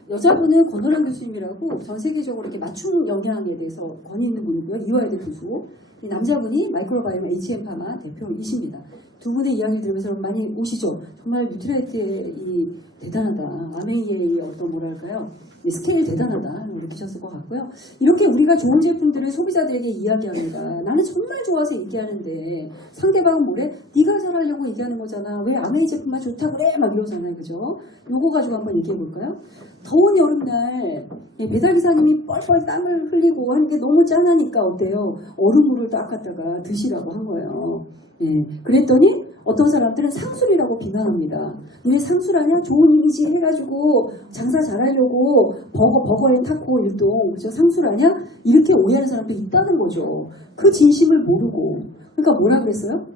여자분은 권은환 교수님이라고 전 세계적으로 이렇게 맞춤 영양에 대해서 권위 있는 분이고요. 이화여대 교수. 이 남자분이 마이크로바이옴 HM파마 대표이십니다. 두 분의 이야기를 들으면서 많이 오시죠. 정말 뉴트리라이트의 이 대단하다. 아메이의 어떤 뭐랄까요. 이 스케일 대단하다. 느끼셨을 것 같고요. 이렇게 우리가 좋은 제품들을 소비자들에게 이야기합니다. 나는 정말 좋아서 얘기하는데 상대방은 뭐래? 네가 잘하려고 얘기하는 거잖아. 왜 아메이 제품만 좋다고 그래? 막 이러잖아요. 그죠? 요거 가지고 한번 얘기해 볼까요? 더운 여름날 배달기사님이 뻘뻘 땀을 흘리고 하는 게 너무 짠하니까 어때요? 얼음물을 딱 갖다가 드시라고 한 거예요. 그랬더니 어떤 사람들은 상술이라고 비난합니다. 니네 상술하냐? 좋은 이미지 해가지고 장사 잘하려고 버거앤 타코 일동 그죠? 상술하냐? 이렇게 오해하는 사람도 있다는 거죠. 그 진심을 모르고. 그러니까 뭐라 그랬어요?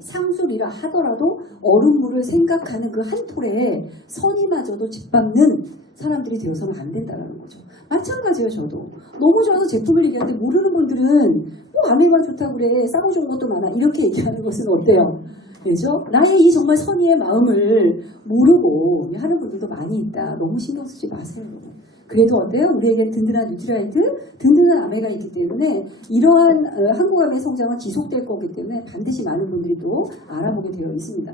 상술이라 하더라도 얼음물을 생각하는 그 한 톨에 선이마저도 짓밟는 사람들이 되어서는 안 된다는 거죠. 마찬가지예요. 저도 너무 좋아서 제품을 얘기하는데 모르는 분들은 뭐 아메이가 좋다고 그래, 싸고 좋은 것도 많아, 이렇게 얘기하는 것은 어때요? 그죠? 나의 이 정말 선의의 마음을 모르고 하는 분들도 많이 있다. 너무 신경 쓰지 마세요. 그래도 어때요? 우리에게 든든한 뉴트리라이트, 든든한 아메이가 있기 때문에 이러한 한국암의 성장은 지속될 거기 때문에 반드시 많은 분들이 또 알아보게 되어 있습니다.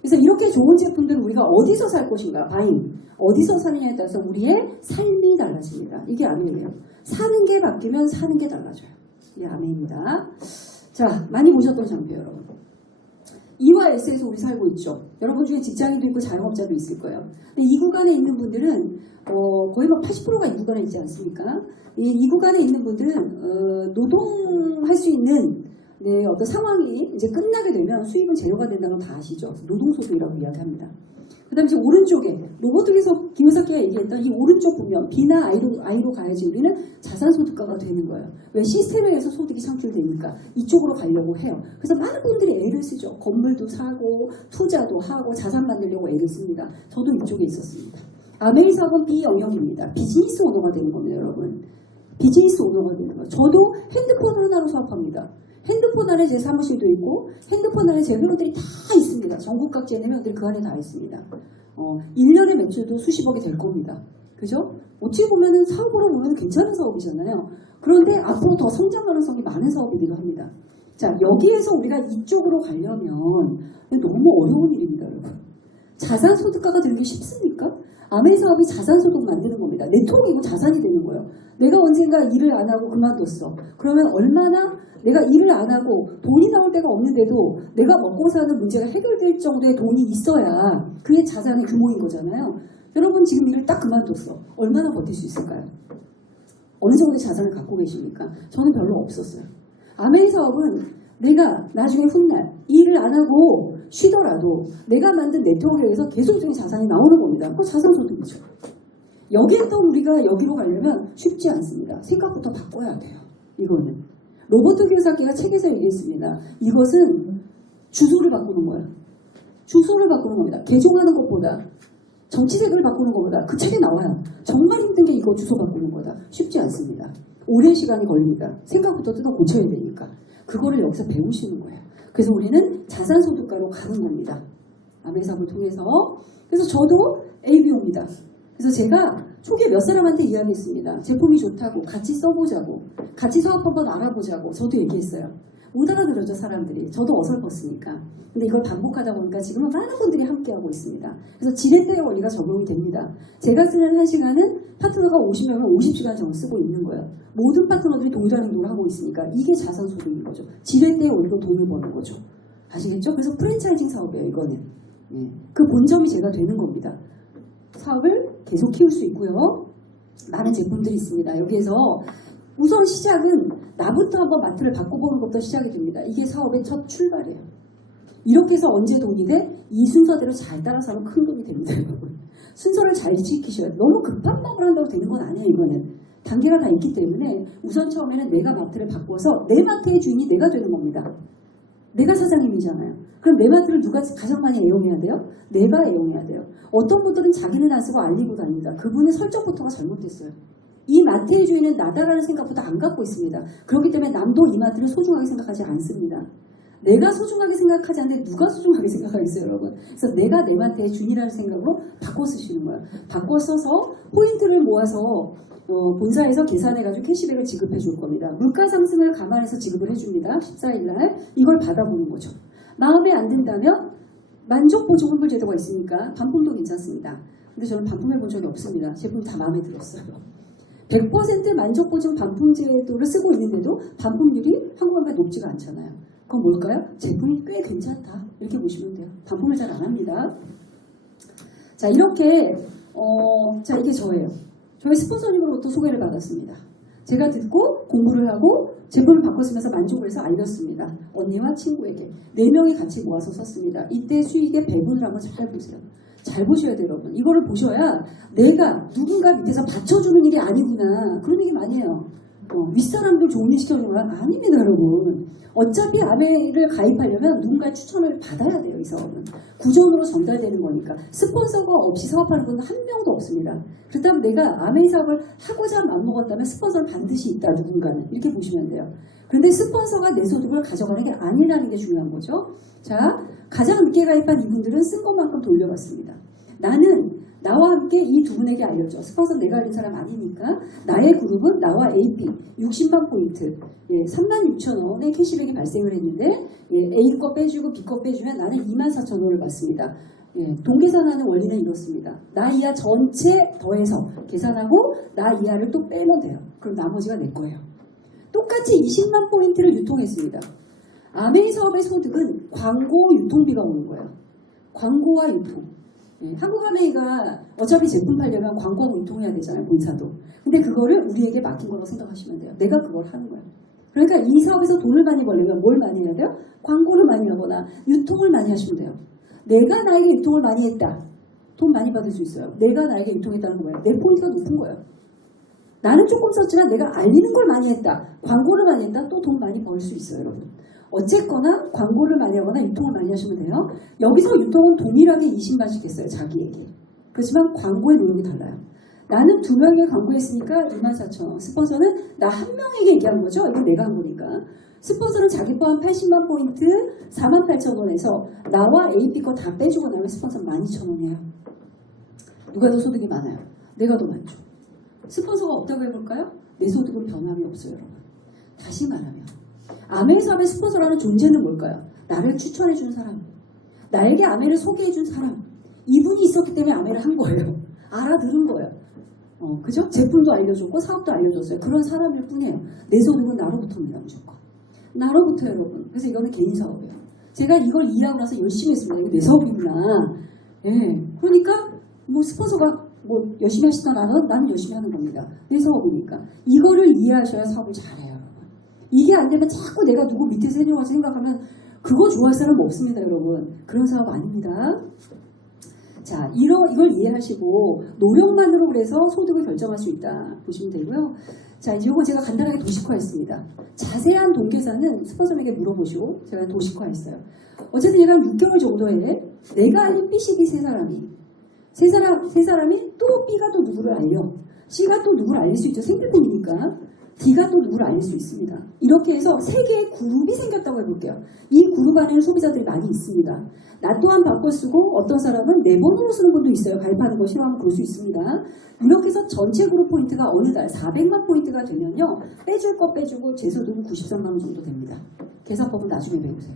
그래서 이렇게 좋은 제품들을 우리가 어디서 살 것인가, 바잉. 어디서 사느냐에 따라서 우리의 삶이 달라집니다. 이게 아메이예요. 사는 게 바뀌면 사는 게 달라져요. 이게 아메이입니다. 자, 많이 보셨던 장표 여러분. E와 S에서 우리 살고 있죠. 여러분 중에 직장인도 있고 자영업자도 있을 거예요. 근데 이 구간에 있는 분들은 거의 막 80%가 이 구간에 있지 않습니까? 이 구간에 있는 분들은 노동할 수 있는 네, 어떤 상황이 이제 끝나게 되면 수입은 제로가 된다는 거 다 아시죠? 노동소득이라고 이야기합니다. 그 다음에 지금 오른쪽에 로버트에서 기요사키가 얘기했던 이 오른쪽 보면 B나 I로 가야지 우리는 자산소득가가 되는 거예요. 왜? 시스템에 의해서 소득이 창출되니까 이쪽으로 가려고 해요. 그래서 많은 분들이 애를 쓰죠. 건물도 사고 투자도 하고 자산 만들려고 애를 씁니다. 저도 이쪽에 있었습니다. 아메이 사업은 B 영역입니다. 비즈니스 오너가 되는 겁니다, 여러분. 비즈니스 오너가 되는 거예요. 저도 핸드폰 하나로 사업합니다. 핸드폰 안에 제 사무실도 있고 핸드폰 안에 제 회원들이 다 있습니다. 전국 각지의 회원들이 그 안에 다 있습니다. 1년의 매출도 수십억이 될 겁니다. 그죠? 어찌 보면은 사업으로 보면 괜찮은 사업이잖아요. 그런데 앞으로 더 성장 가능성이 많은 사업이기도 합니다. 자, 여기에서 우리가 이쪽으로 가려면 너무 어려운 일입니다, 여러분. 자산소득가가 되는 게 쉽습니까? 아메이 사업이 자산소득 만드는 겁니다. 내 통이고 자산이 되는 거예요. 내가 언젠가 일을 안 하고 그만뒀어. 그러면 얼마나 내가 일을 안 하고 돈이 나올 데가 없는데도 내가 먹고 사는 문제가 해결될 정도의 돈이 있어야 그게 자산의 규모인 거잖아요. 여러분 지금 일을 딱 그만뒀어. 얼마나 버틸 수 있을까요? 어느 정도의 자산을 갖고 계십니까? 저는 별로 없었어요. 아메이 사업은 내가 나중에 훗날 일을 안 하고 쉬더라도 내가 만든 네트워크에 의해서 계속적인 자산이 나오는 겁니다. 그거 자산소득이죠. 여기에 또 우리가 여기로 가려면 쉽지 않습니다. 생각부터 바꿔야 돼요. 이거는. 로버트 기요사키가 책에서 얘기했습니다. 이것은 주소를 바꾸는 거예요. 주소를 바꾸는 겁니다. 개종하는 것보다 정치색을 바꾸는 것보다 그 책에 나와요. 정말 힘든 게 이거 주소 바꾸는 거다. 쉽지 않습니다. 오랜 시간이 걸립니다. 생각부터 뜯어 고쳐야 되니까. 그거를 여기서 배우시는 거예요. 그래서 우리는 자산소득가로 가는 겁니다. 아메이 사업을 통해서. 그래서 저도 ABO입니다. 그래서 제가 초기에 몇 사람한테 이야기했습니다. 제품이 좋다고 같이 써보자고 같이 사업 한번 알아보자고 저도 얘기했어요. 못 알아들었죠, 사람들이. 저도 어설펐으니까. 근데 이걸 반복하다 보니까 지금은 많은 분들이 함께하고 있습니다. 그래서 지렛대의 원리가 적용이 됩니다. 제가 쓰는 1시간은 파트너가 50명이면 50시간 정도 쓰고 있는 거예요. 모든 파트너들이 동일한 행동을 하고 있으니까 이게 자산소득인 거죠. 지렛대의 원리로 돈을 버는 거죠. 아시겠죠? 그래서 프랜차이징 사업이에요, 이거는. 그 본점이 제가 되는 겁니다. 사업을 계속 키울 수 있고요. 많은 제품들이 있습니다. 여기에서 우선 시작은 나부터 한번 마트를 바꿔보는 것부터 시작이 됩니다. 이게 사업의 첫 출발이에요. 이렇게 해서 언제 돈이 돼? 이 순서대로 잘 따라서 하면 큰 돈이 됩니다, 여러분. 순서를 잘 지키셔야 돼요. 너무 급한 마음을 한다고 되는 건 아니에요, 이거는. 단계가 다 있기 때문에 우선 처음에는 내가 마트를 바꿔서 내 마트의 주인이 내가 되는 겁니다. 내가 사장님이잖아요. 그럼 내 마트를 누가 가장 많이 애용해야 돼요? 내가 애용해야 돼요. 어떤 분들은 자기는 안 쓰고 알리고 다닙니다. 그분의 설정부터가 잘못됐어요. 이 마트의 주인은 나다라는 생각부터 안 갖고 있습니다. 그렇기 때문에 남도 이 마트를 소중하게 생각하지 않습니다. 내가 소중하게 생각하지 않는데 누가 소중하게 생각하겠어요, 여러분? 그래서 내가 내 마트의 주인이라는 생각으로 바꿔 쓰시는 거예요. 바꿔 써서 포인트를 모아서 본사에서 계산해가지고 캐시백을 지급해 줄 겁니다. 물가 상승을 감안해서 지급을 해줍니다. 14일날 이걸 받아보는 거죠. 마음에 안 든다면 만족보증 환불 제도가 있으니까 반품도 괜찮습니다. 근데 저는 반품해 본 적이 없습니다. 제품이 다 마음에 들었어요. 100% 만족보증 반품 제도를 쓰고 있는데도 반품률이 한국만큼 높지가 않잖아요. 그건 뭘까요? 제품이 꽤 괜찮다. 이렇게 보시면 돼요. 반품을 잘 안 합니다. 자, 이렇게 자, 이게 저예요. 저희 스폰서님으로부터 소개를 받았습니다. 제가 듣고 공부를 하고 제품을 바꿔 쓰면서 만족을 해서 알렸습니다. 언니와 친구에게 4명이 같이 모아서 썼습니다. 이때 수익의 배분을 한번 잘 보세요. 잘 보셔야 돼요, 여러분. 이거를 보셔야 내가 누군가 밑에서 받쳐주는 일이 아니구나. 그런 얘기 많이 해요. 윗사람들 좋은 일 시켜주는 건 아닙니다, 여러분. 어차피 아메이를 가입하려면 누군가의 추천을 받아야 돼요, 이 사업은. 구전으로 전달되는 거니까. 스폰서가 없이 사업하는 분은 한 명도 없습니다. 그렇다면 내가 아메이 사업을 하고자 맘먹었다면 스폰서는 반드시 있다, 누군가는. 이렇게 보시면 돼요. 그런데 스폰서가 내 소득을 가져가는 게 아니라는 게 중요한 거죠. 자, 가장 늦게 가입한 이분들은 쓴 것만큼 돌려받습니다. 나는 나와 함께 이 두 분에게 알려줘. 스폰서 내가 알린 사람 아니니까. 나의 그룹은 나와 AP 60만 포인트 36,000원의 캐시백이 발생을 했는데 A 거 빼주고 B 거 빼주면 나는 24,000원을 받습니다. 동계산하는 원리는 이렇습니다. 나 이하 전체 더해서 계산하고 나 이하를 또 빼면 돼요. 그럼 나머지가 내 거예요. 똑같이 20만 포인트를 유통했습니다. 아메이 사업의 소득은 광고 유통비가 오는 거예요. 광고와 유통. 한국 아메이가 어차피 제품 팔려면 광고하고 유통해야 되잖아요, 본사도. 근데 그거를 우리에게 맡긴 거라고 생각하시면 돼요. 내가 그걸 하는 거예요. 그러니까 이 사업에서 돈을 많이 벌려면 뭘 많이 해야 돼요? 광고를 많이 하거나 유통을 많이 하시면 돼요. 내가 나에게 유통을 많이 했다. 돈 많이 받을 수 있어요. 내가 나에게 유통했다는 거 뭐예요? 내 포인트가 높은 거예요. 나는 조금 썼지만 내가 알리는 걸 많이 했다. 광고를 많이 했다. 또 돈 많이 벌 수 있어요, 여러분. 어쨌거나 광고를 많이 하거나 유통을 많이 하시면 돼요. 여기서 유통은 동일하게 20만씩 했어요, 자기에게. 그렇지만 광고의 노력이 달라요. 나는 2명에게 광고했으니까 24,000원. 스폰서는 나 1명에게 얘기한 거죠. 이건 내가 한 거니까. 스폰서는 자기 포함 80만 포인트 48,000원에서 나와 AP 거 다 빼주고 나면 스폰서는 12,000원이에요. 누가 더 소득이 많아요? 내가 더 많죠. 스폰서가 없다고 해볼까요? 내 소득은 변함이 없어요, 여러분. 다시 말하면 아메 사업의 스폰서라는 존재는 뭘까요? 나를 추천해준 사람, 나에게 아메를 소개해준 사람, 이분이 있었기 때문에 아메를 한 거예요. 알아들은 거예요. 그죠? 제품도 알려줬고 사업도 알려줬어요. 그런 사람일 뿐이에요. 내 소득은 나로부터입니다, 무조건. 나로부터 여러분. 그래서 이거는 개인 사업이에요. 제가 이걸 이해하고 나서 열심히 했습니다. 이거 내 사업이구나. 예. 그러니까 뭐 스폰서가 뭐 열심히 하시다 나는 열심히 하는 겁니다. 내 사업이니까. 이거를 이해하셔야 사업을 잘해요, 여러분. 이게 안 되면 자꾸 내가 누구 밑에서 해려고 생각하면 그거 좋아할 사람 없습니다, 여러분. 그런 사업 아닙니다. 자, 이걸 이해하시고 노력만으로 그래서 소득을 결정할 수 있다 보시면 되고요. 자, 이제 이거 제가 간단하게 도식화했습니다. 자세한 돈 계산은 스폰서에게 물어보시고 제가 도식화했어요. 어쨌든 얘가 6개월 정도에 내가 알린 B, C, D 세 사람이 또 B가 또 누구를 알려. C가 또 누구를 알릴 수 있죠. 생필품이니까. D가 또 누구를 알릴 수 있습니다. 이렇게 해서 3개의 그룹이 생겼다고 해볼게요. 이 그룹 안에는 소비자들이 많이 있습니다. 나 또한 바꿔 쓰고 어떤 사람은 네 번으로 쓰는 분도 있어요. 가입하는 거 싫어하면 볼 수 있습니다. 이렇게 해서 전체 그룹 포인트가 어느 달 400만 포인트가 되면요. 빼줄 거 빼주고 제 소득은 93만 원 정도 됩니다. 계산법은 나중에 배우세요.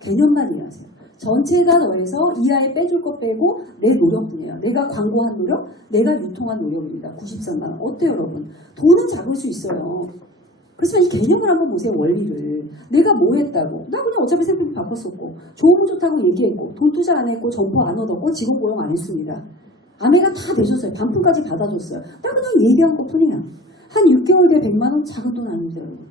개념만 이해하세요. 전체가 더해서 이 아이 빼줄 거 빼고 내 노력뿐이에요. 내가 광고한 노력, 내가 유통한 노력입니다. 93만 원. 어때요, 여러분? 돈은 잡을 수 있어요. 그렇지만 이 개념을 한번 보세요, 원리를. 내가 뭐 했다고? 나 그냥 어차피 생필품 바꿨었고, 좋으면 좋다고 얘기했고, 돈 투자 안 했고, 점포 안 얻었고, 직원 고용 안 했습니다. 아내가 다 내줬어요. 반품까지 받아줬어요. 나 그냥 얘기한 것 뿐이야. 한 6개월 뒤에 100만 원 작은 돈 아닙니다, 여러분.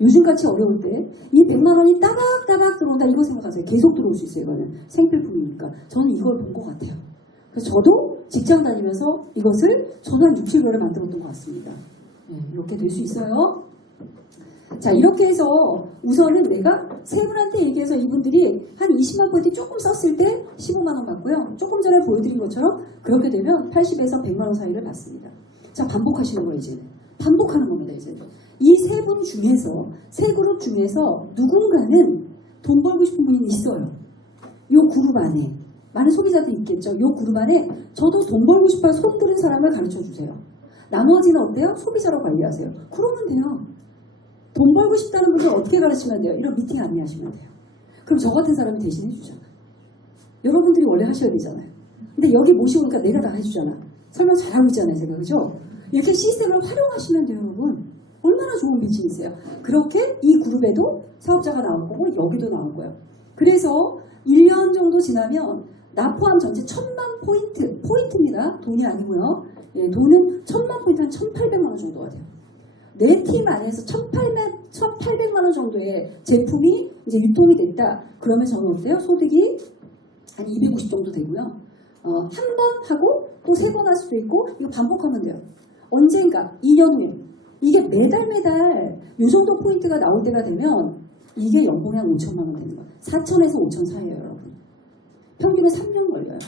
요즘같이 어려울 때 이 100만 원이 따박따박 들어온다 이거 생각하세요. 계속 들어올 수 있어요. 이거는 생필품이니까. 저는 이걸 본 것 같아요. 그래서 저도 직장 다니면서 이것을 저는 한 6, 7개월에 만들었던 것 같습니다. 네, 이렇게 될 수 있어요. 자, 이렇게 해서 우선은 내가 세 분한테 얘기해서 이분들이 한 20만 포인트 조금 썼을 때 15만 원 받고요. 조금 전에 보여드린 것처럼 그렇게 되면 80에서 100만 원 사이를 받습니다. 자, 반복하시는 거예요, 이제는. 반복하는 겁니다, 이제는. 이 세 분 중에서, 세 그룹 중에서 누군가는 돈 벌고 싶은 분이 있어요. 요 그룹 안에. 많은 소비자들이 있겠죠. 요 그룹 안에 저도 돈 벌고 싶어요. 손 들은 사람을 가르쳐 주세요. 나머지는 어때요? 소비자로 관리하세요. 그러면 돼요. 돈 벌고 싶다는 분들 어떻게 가르치면 돼요? 이런 미팅 안내하시면 돼요. 그럼 저 같은 사람이 대신 해주잖아요. 여러분들이 원래 하셔야 되잖아요. 근데 여기 모시고니까 내가 다 해주잖아. 설명 잘하고 있잖아요, 제가. 그죠? 이렇게 시스템을 활용하시면 돼요, 여러분. 얼마나 좋은 비즈니스예요. 그렇게 이 그룹에도 사업자가 나올 거고 여기도 나올 거예요. 그래서 1년 정도 지나면 나 포함 전체 1000만 포인트입니다. 돈이 아니고요. 예, 돈은 1000만 포인트 한 1800만 원 정도가 돼요. 내 팀 안에서 1800만 원 정도의 제품이 이제 유통이 됐다. 그러면 저는 어때요? 소득이 한 250 정도 되고요. 한 번 하고 또 3번 할 수도 있고 이거 반복하면 돼요. 언젠가 2년 후에 이게 매달 이 정도 포인트가 나올 때가 되면 이게 연봉이 한 5천만 원 되는 거예요. 4천에서 5천 사이에요, 여러분. 평균은 3년 걸려요.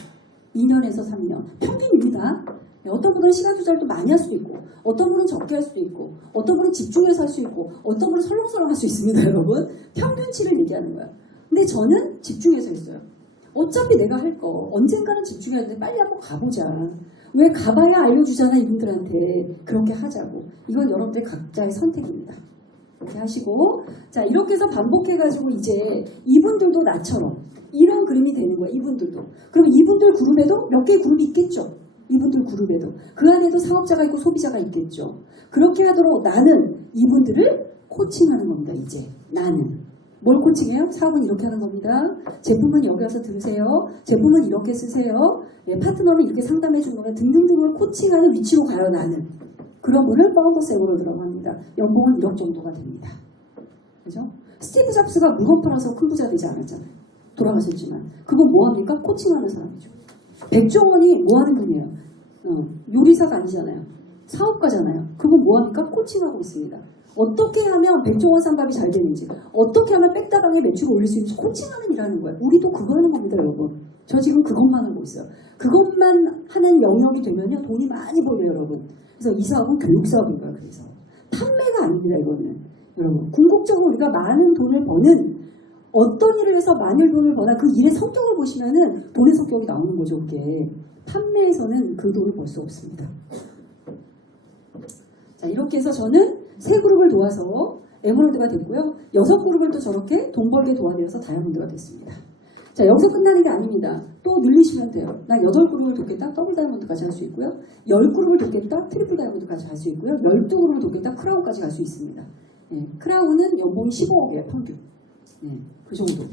2년에서 3년. 평균입니다. 어떤 분은 시간 투자를 또 많이 할 수도 있고, 어떤 분은 적게 할 수도 있고, 어떤 분은 집중해서 할 수 있고, 어떤 분은 설렁설렁 할 수 있습니다, 여러분. 평균치를 얘기하는 거예요. 근데 저는 집중해서 했어요. 어차피 내가 할 거 언젠가는 집중해야 되는데 빨리 한번 가보자. 왜 가봐야 알려주잖아, 이분들한테. 그렇게 하자고. 이건 여러분들 각자의 선택입니다. 이렇게 하시고, 자, 이렇게 해서 반복해가지고 이제 이분들도 나처럼 이런 그림이 되는 거예요, 이분들도. 그럼 이분들 그룹에도 몇 개의 그룹이 있겠죠. 이분들 그룹에도. 그 안에도 사업자가 있고 소비자가 있겠죠. 그렇게 하도록 나는 이분들을 코칭하는 겁니다, 이제. 나는. 뭘 코칭해요? 사업은 이렇게 하는 겁니다. 제품은 여기 와서 들으세요. 제품은 이렇게 쓰세요. 예, 파트너는 이렇게 상담해 주는 거는 등등등을 코칭하는 위치로 가요, 나는. 그런 분을 파운더 세고로드라고 합니다. 연봉은 1억 정도가 됩니다. 그죠? 스티브 잡스가 물건 팔아서 큰 부자 되지 않았잖아요. 돌아가셨지만. 그건 뭐합니까? 코칭하는 사람이죠. 백종원이 뭐하는 분이에요? 요리사가 아니잖아요. 사업가잖아요. 그건 뭐합니까? 코칭하고 있습니다. 어떻게 하면 백종원 쌈밥이 잘 되는지, 어떻게 하면 백다방에 매출을 올릴 수 있는지 코칭하는 일하는 거예요. 우리도 그거 하는 겁니다, 여러분. 저 지금 그것만 하고 있어요. 그것만 하는 영역이 되면요, 돈이 많이 벌려요, 여러분. 그래서 이 사업은 교육 사업인 거예요, 그래서. 판매가 아닙니다, 이거는. 여러분, 궁극적으로 우리가 많은 돈을 버는, 어떤 일을 해서 많은 돈을 버나 그 일의 성격을 보시면은 돈의 성격이 나오는 거죠, 그게. 판매에서는 그 돈을 벌 수 없습니다. 자, 이렇게 해서 저는 3그룹을 도와서 에메랄드가 됐고요. 6그룹을 또 저렇게 돈 벌게 도와드려서 다이아몬드가 됐습니다. 자, 여기서 끝나는 게 아닙니다. 또 늘리시면 돼요. 난 8그룹을 돕겠다, 더블 다이아몬드까지 할 수 있고요. 10그룹을 돕겠다, 트리플 다이아몬드까지 할 수 있고요. 12그룹을 돕겠다, 크라운까지 갈 수 있습니다. 예, 크라운은 연봉이 15억이에요, 평균. 예, 그 정도.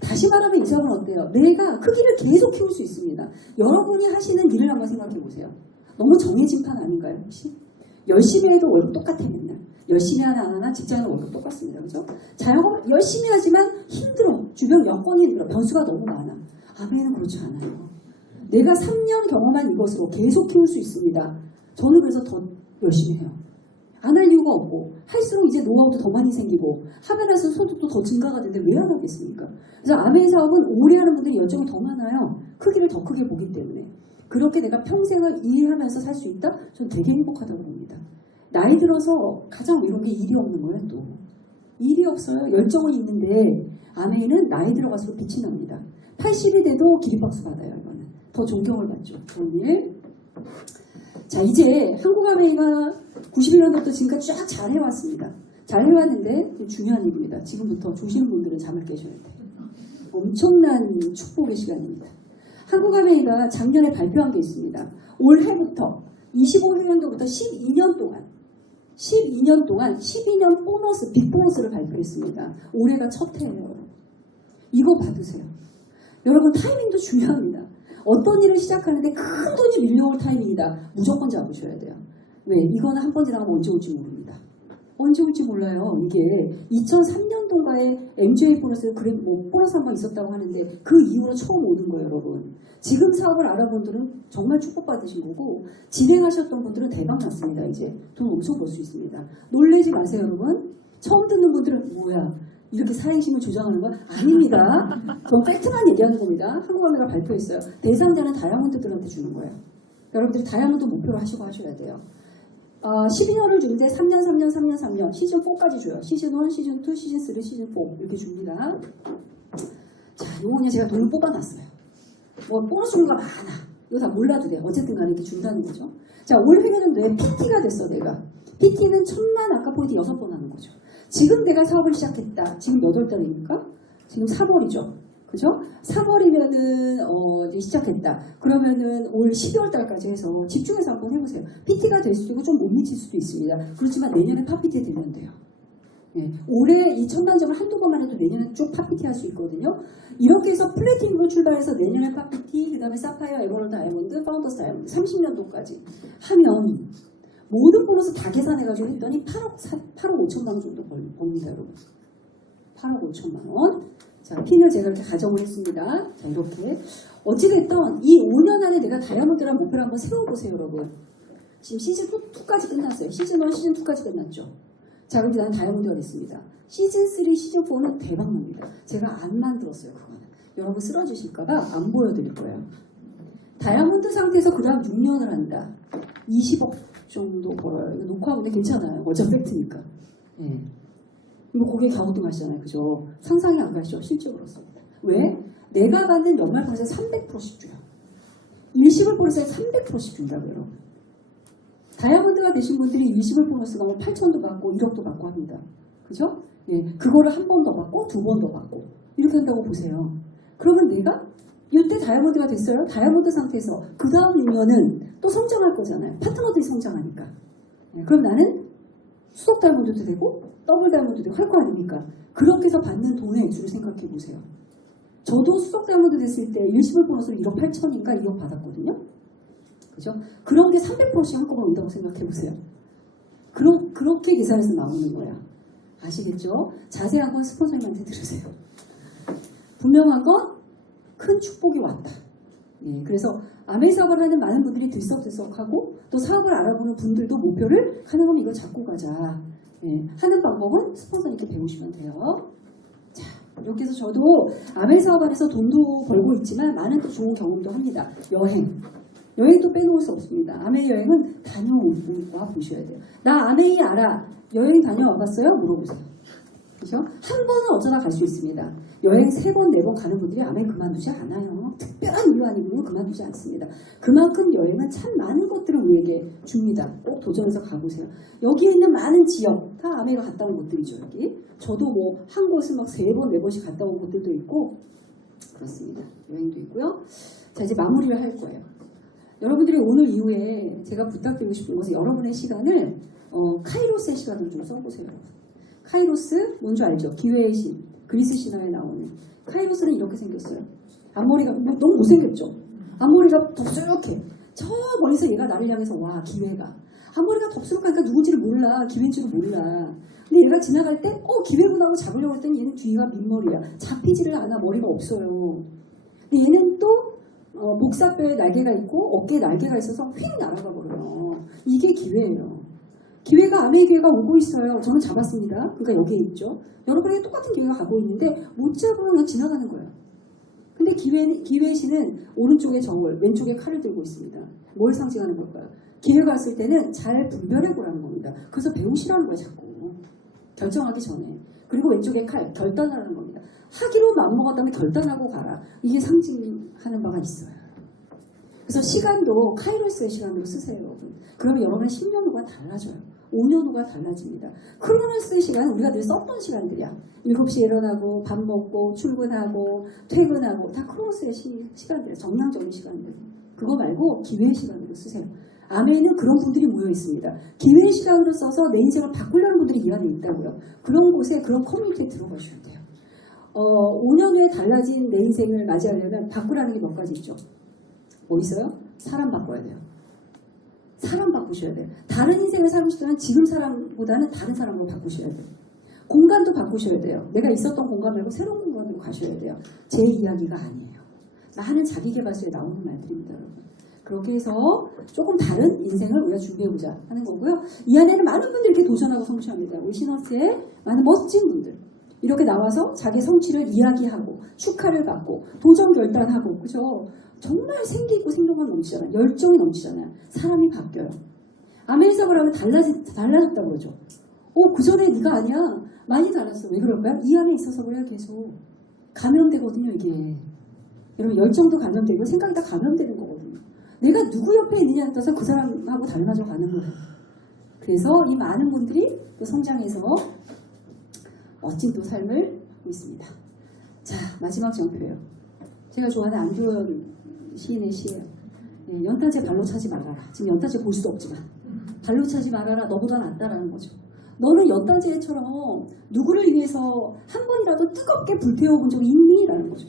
다시 말하면 이 사업은 어때요? 내가 크기를 계속 키울 수 있습니다. 여러분이 하시는 일을 한번 생각해 보세요. 너무 정해진 판 아닌가요, 혹시? 열심히 해도 월급 똑같아, 맨날. 열심히 하나 안 하나 직장은 월급 똑같습니다. 그죠? 자영업 열심히 하지만 힘들어. 주변 여건이 힘들어. 변수가 너무 많아. 아메는 그렇지 않아요. 내가 3년 경험한 이것으로 계속 키울 수 있습니다. 저는 그래서 더 열심히 해요. 안 할 이유가 없고 할수록 이제 노하우도 더 많이 생기고 하면 할수록 소득도 더 증가가 되는데 왜 안 하겠습니까? 그래서 아메 사업은 오래 하는 분들이 열정이 더 많아요. 크기를 더 크게 보기 때문에. 그렇게 내가 평생을 일하면서 살 수 있다? 전 되게 행복하다고 봅니다. 나이 들어서 가장 이런 게 일이 없는 거예요, 또. 일이 없어요. 열정은 있는데 아메이는 나이 들어갈수록 빛이 납니다. 80이 돼도 기립박수 받아요, 이거는. 더 존경을 받죠. 그런 일. 자, 이제 한국 아메이가 91년부터 지금까지 쫙 잘해왔습니다. 잘해왔는데 중요한 일입니다. 지금부터 조시는 분들은 잠을 깨셔야 돼요. 엄청난 축복의 시간입니다. 한국 아메이가 작년에 발표한 게 있습니다. 올해부터 25년도부터 12년 동안 12년 보너스, 빅보너스를 발표했습니다. 올해가 첫 해예요, 여러분. 이거 받으세요. 여러분, 타이밍도 중요합니다. 어떤 일을 시작하는데 큰 돈이 밀려올 타이밍이다. 무조건 잡으셔야 돼요. 왜? 이거는 한 번 지나가면 언제 올지 모릅니다. 언제 올지 몰라요. 이게 2003년도인가에 MGA 보너스, 그래, 보너스 한 번 있었다고 하는데 그 이후로 처음 오는 거예요, 여러분. 지금 사업을 알아본 분들은 정말 축복받으신 거고, 진행하셨던 분들은 대박 났습니다, 이제. 돈 엄청 벌 수 있습니다. 놀라지 마세요, 여러분. 처음 듣는 분들은, 뭐야, 이렇게 사행심을 조장하는 건 아닙니다. 전 팩트만 얘기하는 겁니다. 한국아메가 발표했어요. 대상자는 다이아몬드들한테 주는 거예요. 여러분들이 다이아몬드 목표로 하시고 하셔야 돼요. 12년을 주는데 3년, 시즌 4까지 줘요. 시즌 1, 시즌 2, 시즌 3, 시즌 4 이렇게 줍니다. 자, 요거는 제가 돈을 뽑아놨어요. 뭐 보너스 종류가 많아. 이거 다 몰라도 돼. 어쨌든 간에 이렇게 준다는 거죠. 자, 올 회계년도에 PT가 됐어, 내가. PT는 1000만 아까 포인트 6번 하는 거죠. 지금 내가 사업을 시작했다. 지금 몇 월 달입니까? 지금 4월이죠. 그죠? 4월이면은 이제 시작했다. 그러면은 올 12월 달까지 해서 집중해서 한번 해보세요. PT가 될 수도 있고 좀 못 미칠 수도 있습니다. 그렇지만 내년에 팝PT 되면 돼요. 네. 올해 이 1000만 점을 한두 번만 해도 내년에 쭉 팝PT 할 수 있거든요. 이렇게 해서 플래티넘으로 출발해서 내년에 팝PT, 그 다음에 사파이어, 에메랄드 다이아몬드, 파운더스 다이아몬드 30년도까지 하면 모든 보너스 다 계산해가지고 했더니 8억 5천만 원 정도 법니다, 여러분. 8억 5천만 원. 자, 핀을 제가 이렇게 가정을 했습니다. 자, 이렇게. 어찌됐든 이 5년 안에 내가 다이아몬드라는 목표를 한번 세워보세요, 여러분. 지금 시즌 2까지 끝났어요. 시즌 1, 시즌 2까지 끝났죠. 자, 그런데 난 다이아몬드가 됐습니다. 시즌 3, 시즌 4는 대박납니다. 제가 안 만들었어요, 그거는. 여러분 쓰러지실까봐 안 보여드릴 거예요. 다이아몬드 상태에서 그 다음 6년을 한다. 20억 정도 벌어요. 이거 녹화하고 근데 괜찮아요. 어차피 팩트니까. 예. 이거 고객 가고등하시잖아요. 그죠? 상상이 안 가시죠? 실적으로 그렇습니다. 왜? 내가 받는 연말 보너스에 300%씩 줘요. 일시불 보너스에 300%씩 준다고요, 여러분. 다이아몬드가 되신 분들이 일시불 보너스가 뭐 8천도 받고 1억도 받고 합니다. 그죠? 예. 그거를 한 번 더 받고 2번 더 받고 이렇게 한다고 보세요. 그러면 내가 이때 다이아몬드가 됐어요. 다이아몬드 상태에서 그 다음 6년은 또 성장할 거잖아요. 파트너들이 성장하니까. 예. 그럼 나는 수석 다이아몬드도 되고 더블 다이아몬드도 되고 할 거 아닙니까? 그렇게 해서 받는 돈의 액수를 생각해 보세요. 저도 수석 다이아몬드 됐을 때 일시불 보너스로 1억 8천인가 2억 받았거든요. 그죠? 그런 게 300%씩 한꺼번에 온다고 생각해 보세요. 그렇게 계산해서 나오는 거야. 아시겠죠? 자세한 건 스폰서님한테 들으세요. 분명한 건 큰 축복이 왔다. 예, 그래서 아메이 사업을 하는 많은 분들이 들썩들썩하고 또 사업을 알아보는 분들도 목표를 가능하면 이거 잡고 가자. 예, 하는 방법은 스폰서님께 배우시면 돼요. 자, 이렇게 해서 저도 아메이 사업 안에서 돈도 벌고 있지만 많은 또 좋은 경험도 합니다. 여행도 빼놓을 수 없습니다. 아메이 여행은 다녀와 보셔야 돼요. 나 아메이 알아. 여행 다녀와 봤어요? 물어보세요. 그죠? 한 번은 어쩌다 갈 수 있습니다. 여행 3번, 4번 가는 분들이 아메이 그만두지 않아요. 특별한 이유 아니고는 그만두지 않습니다. 그만큼 여행은 참 많은 것들을 우리에게 줍니다. 꼭 도전해서 가보세요. 여기에 있는 많은 지역, 다 아메이가 갔다 온 곳들이죠, 여기. 저도 뭐 한 곳은 막 3번, 4번씩 갔다 온 곳들도 있고, 그렇습니다. 여행도 있고요. 자, 이제 마무리를 할 거예요. 여러분들이 오늘 이후에 제가 부탁드리고 싶은 것은 여러분의 시간을 카이로스의 시간을 좀 써보세요. 카이로스 뭔지 알죠? 기회의 신, 그리스 신화에 나오는 카이로스는 이렇게 생겼어요. 앞머리가 너무 못생겼죠? 앞머리가 덥수룩해. 저 멀리서 얘가 나를 향해서 와, 기회가. 앞머리가 덥수룩하니까 누군지를 몰라. 기회인지도 몰라. 근데 얘가 지나갈 때 기회구나 하고 잡으려고 했더니 얘는 뒤가 민머리야. 잡히지를 않아. 머리가 없어요. 근데 얘는 또 목사뼈에 날개가 있고 어깨에 날개가 있어서 휙 날아가 버려요. 이게 기회예요. 기회가 아메이 기회가 오고 있어요. 저는 잡았습니다. 그러니까 여기에 있죠. 여러분에게 똑같은 기회가 가고 있는데 못 잡으면 그냥 지나가는 거예요. 근데 기회의 신은 오른쪽에 저울, 왼쪽에 칼을 들고 있습니다. 뭘 상징하는 걸까요? 기회가 왔을 때는 잘 분별해 보라는 겁니다. 그래서 배우시라는 거예요, 자꾸. 결정하기 전에. 그리고 왼쪽에 칼, 결단하라는 겁니다. 하기로 마음먹었다면 결단하고 가라. 이게 상징하는 바가 있어요. 그래서 시간도 카이로스의 시간으로 쓰세요, 여러분. 그러면 여러분의 10년 후가 달라져요. 5년 후가 달라집니다. 크로노스의 시간은 우리가 늘 썼던 시간들이야. 7시에 일어나고 밥 먹고 출근하고 퇴근하고 다 크로노스의 시간들이야. 정량적인 시간들. 그거 말고 기회의 시간으로 쓰세요. 아메이는 그런 분들이 모여 있습니다. 기회의 시간으로 써서 내 인생을 바꾸려는 분들이 이 안에 있다고요. 그런 곳에 그런 커뮤니티에 들어가셔야 돼요. 5년 후에 달라진 내 인생을 맞이하려면 바꾸라는 게 몇 가지 있죠. 뭐 있어요? 사람 바꿔야 돼요. 사람 바꾸셔야 돼요. 다른 인생을 살고 싶다면 지금 사람보다는 다른 사람으로 바꾸셔야 돼요. 공간도 바꾸셔야 돼요. 내가 있었던 공간 말고 새로운 공간으로 가셔야 돼요. 제 이야기가 아니에요. 나는 자기계발서에 나오는 말들입니다, 여러분. 그렇게 해서 조금 다른 인생을 우리가 준비해보자 하는 거고요. 이 안에는 많은 분들이 이렇게 도전하고 성취합니다. 우리 시너스의 많은 멋진 분들. 이렇게 나와서 자기 성취를 이야기하고 축하를 받고 도전 결단하고 그죠? 정말 생기있고 생동감 넘치잖아요. 열정이 넘치잖아요. 사람이 바뀌어요. 아메이 사업을 하면 달라졌다고 그러죠. 그 전에 네가 아니야. 많이 달랐어. 왜 그럴까요? 이 안에 있어서 그래요. 계속. 감염되거든요. 이게. 여러분 열정도 감염되고 생각이 다 감염되는 거거든요. 내가 누구 옆에 있느냐에 따라서 그 사람하고 닮아져 가는 거예요. 그래서 이 많은 분들이 또 성장해서 멋진 또 삶을 하고 있습니다. 자, 마지막 정표예요. 제가 좋아하는 안규현 시인의 시예요. 네, 연탄재 발로 차지 말아라. 지금 연탄재 볼 수도 없지만 발로 차지 말아라. 너보다 낫다라는 거죠. 너는 연탄재처럼 누구를 위해서 한 번이라도 뜨겁게 불태워본 적이 있니? 라는 거죠.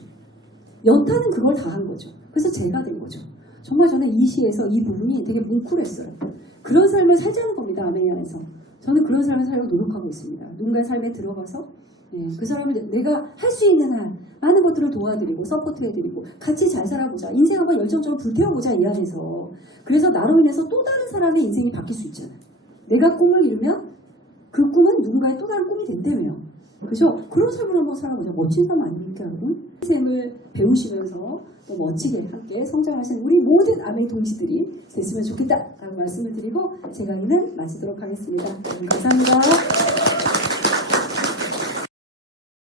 연탄은 그걸 다 한 거죠. 그래서 제가 된 거죠. 정말 저는 이 시에서 이 부분이 되게 뭉클했어요. 그런 삶을 살자는 겁니다. 아메이 안에서. 저는 그런 삶을 살려고 노력하고 있습니다. 누군가의 삶에 들어가서 그 사람을 내가 할 수 있는 한 많은 것들을 도와드리고 서포트해드리고 같이 잘 살아보자. 인생 한번 열정적으로 불태워보자 이 안에서. 그래서 나로 인해서 또 다른 사람의 인생이 바뀔 수 있잖아요. 내가 꿈을 이루면 그 꿈은 누군가의 또 다른 꿈이 된다며요. 그죠? 그런 삶을 한번 살아보자. 멋진 삶 아닙니까 여러분? 인생을 배우시면서 또 멋지게 함께 성장하시는 우리 모든 아메이 동지들이 됐으면 좋겠다라고 말씀을 드리고 제가 오늘 마치도록 하겠습니다. 감사합니다.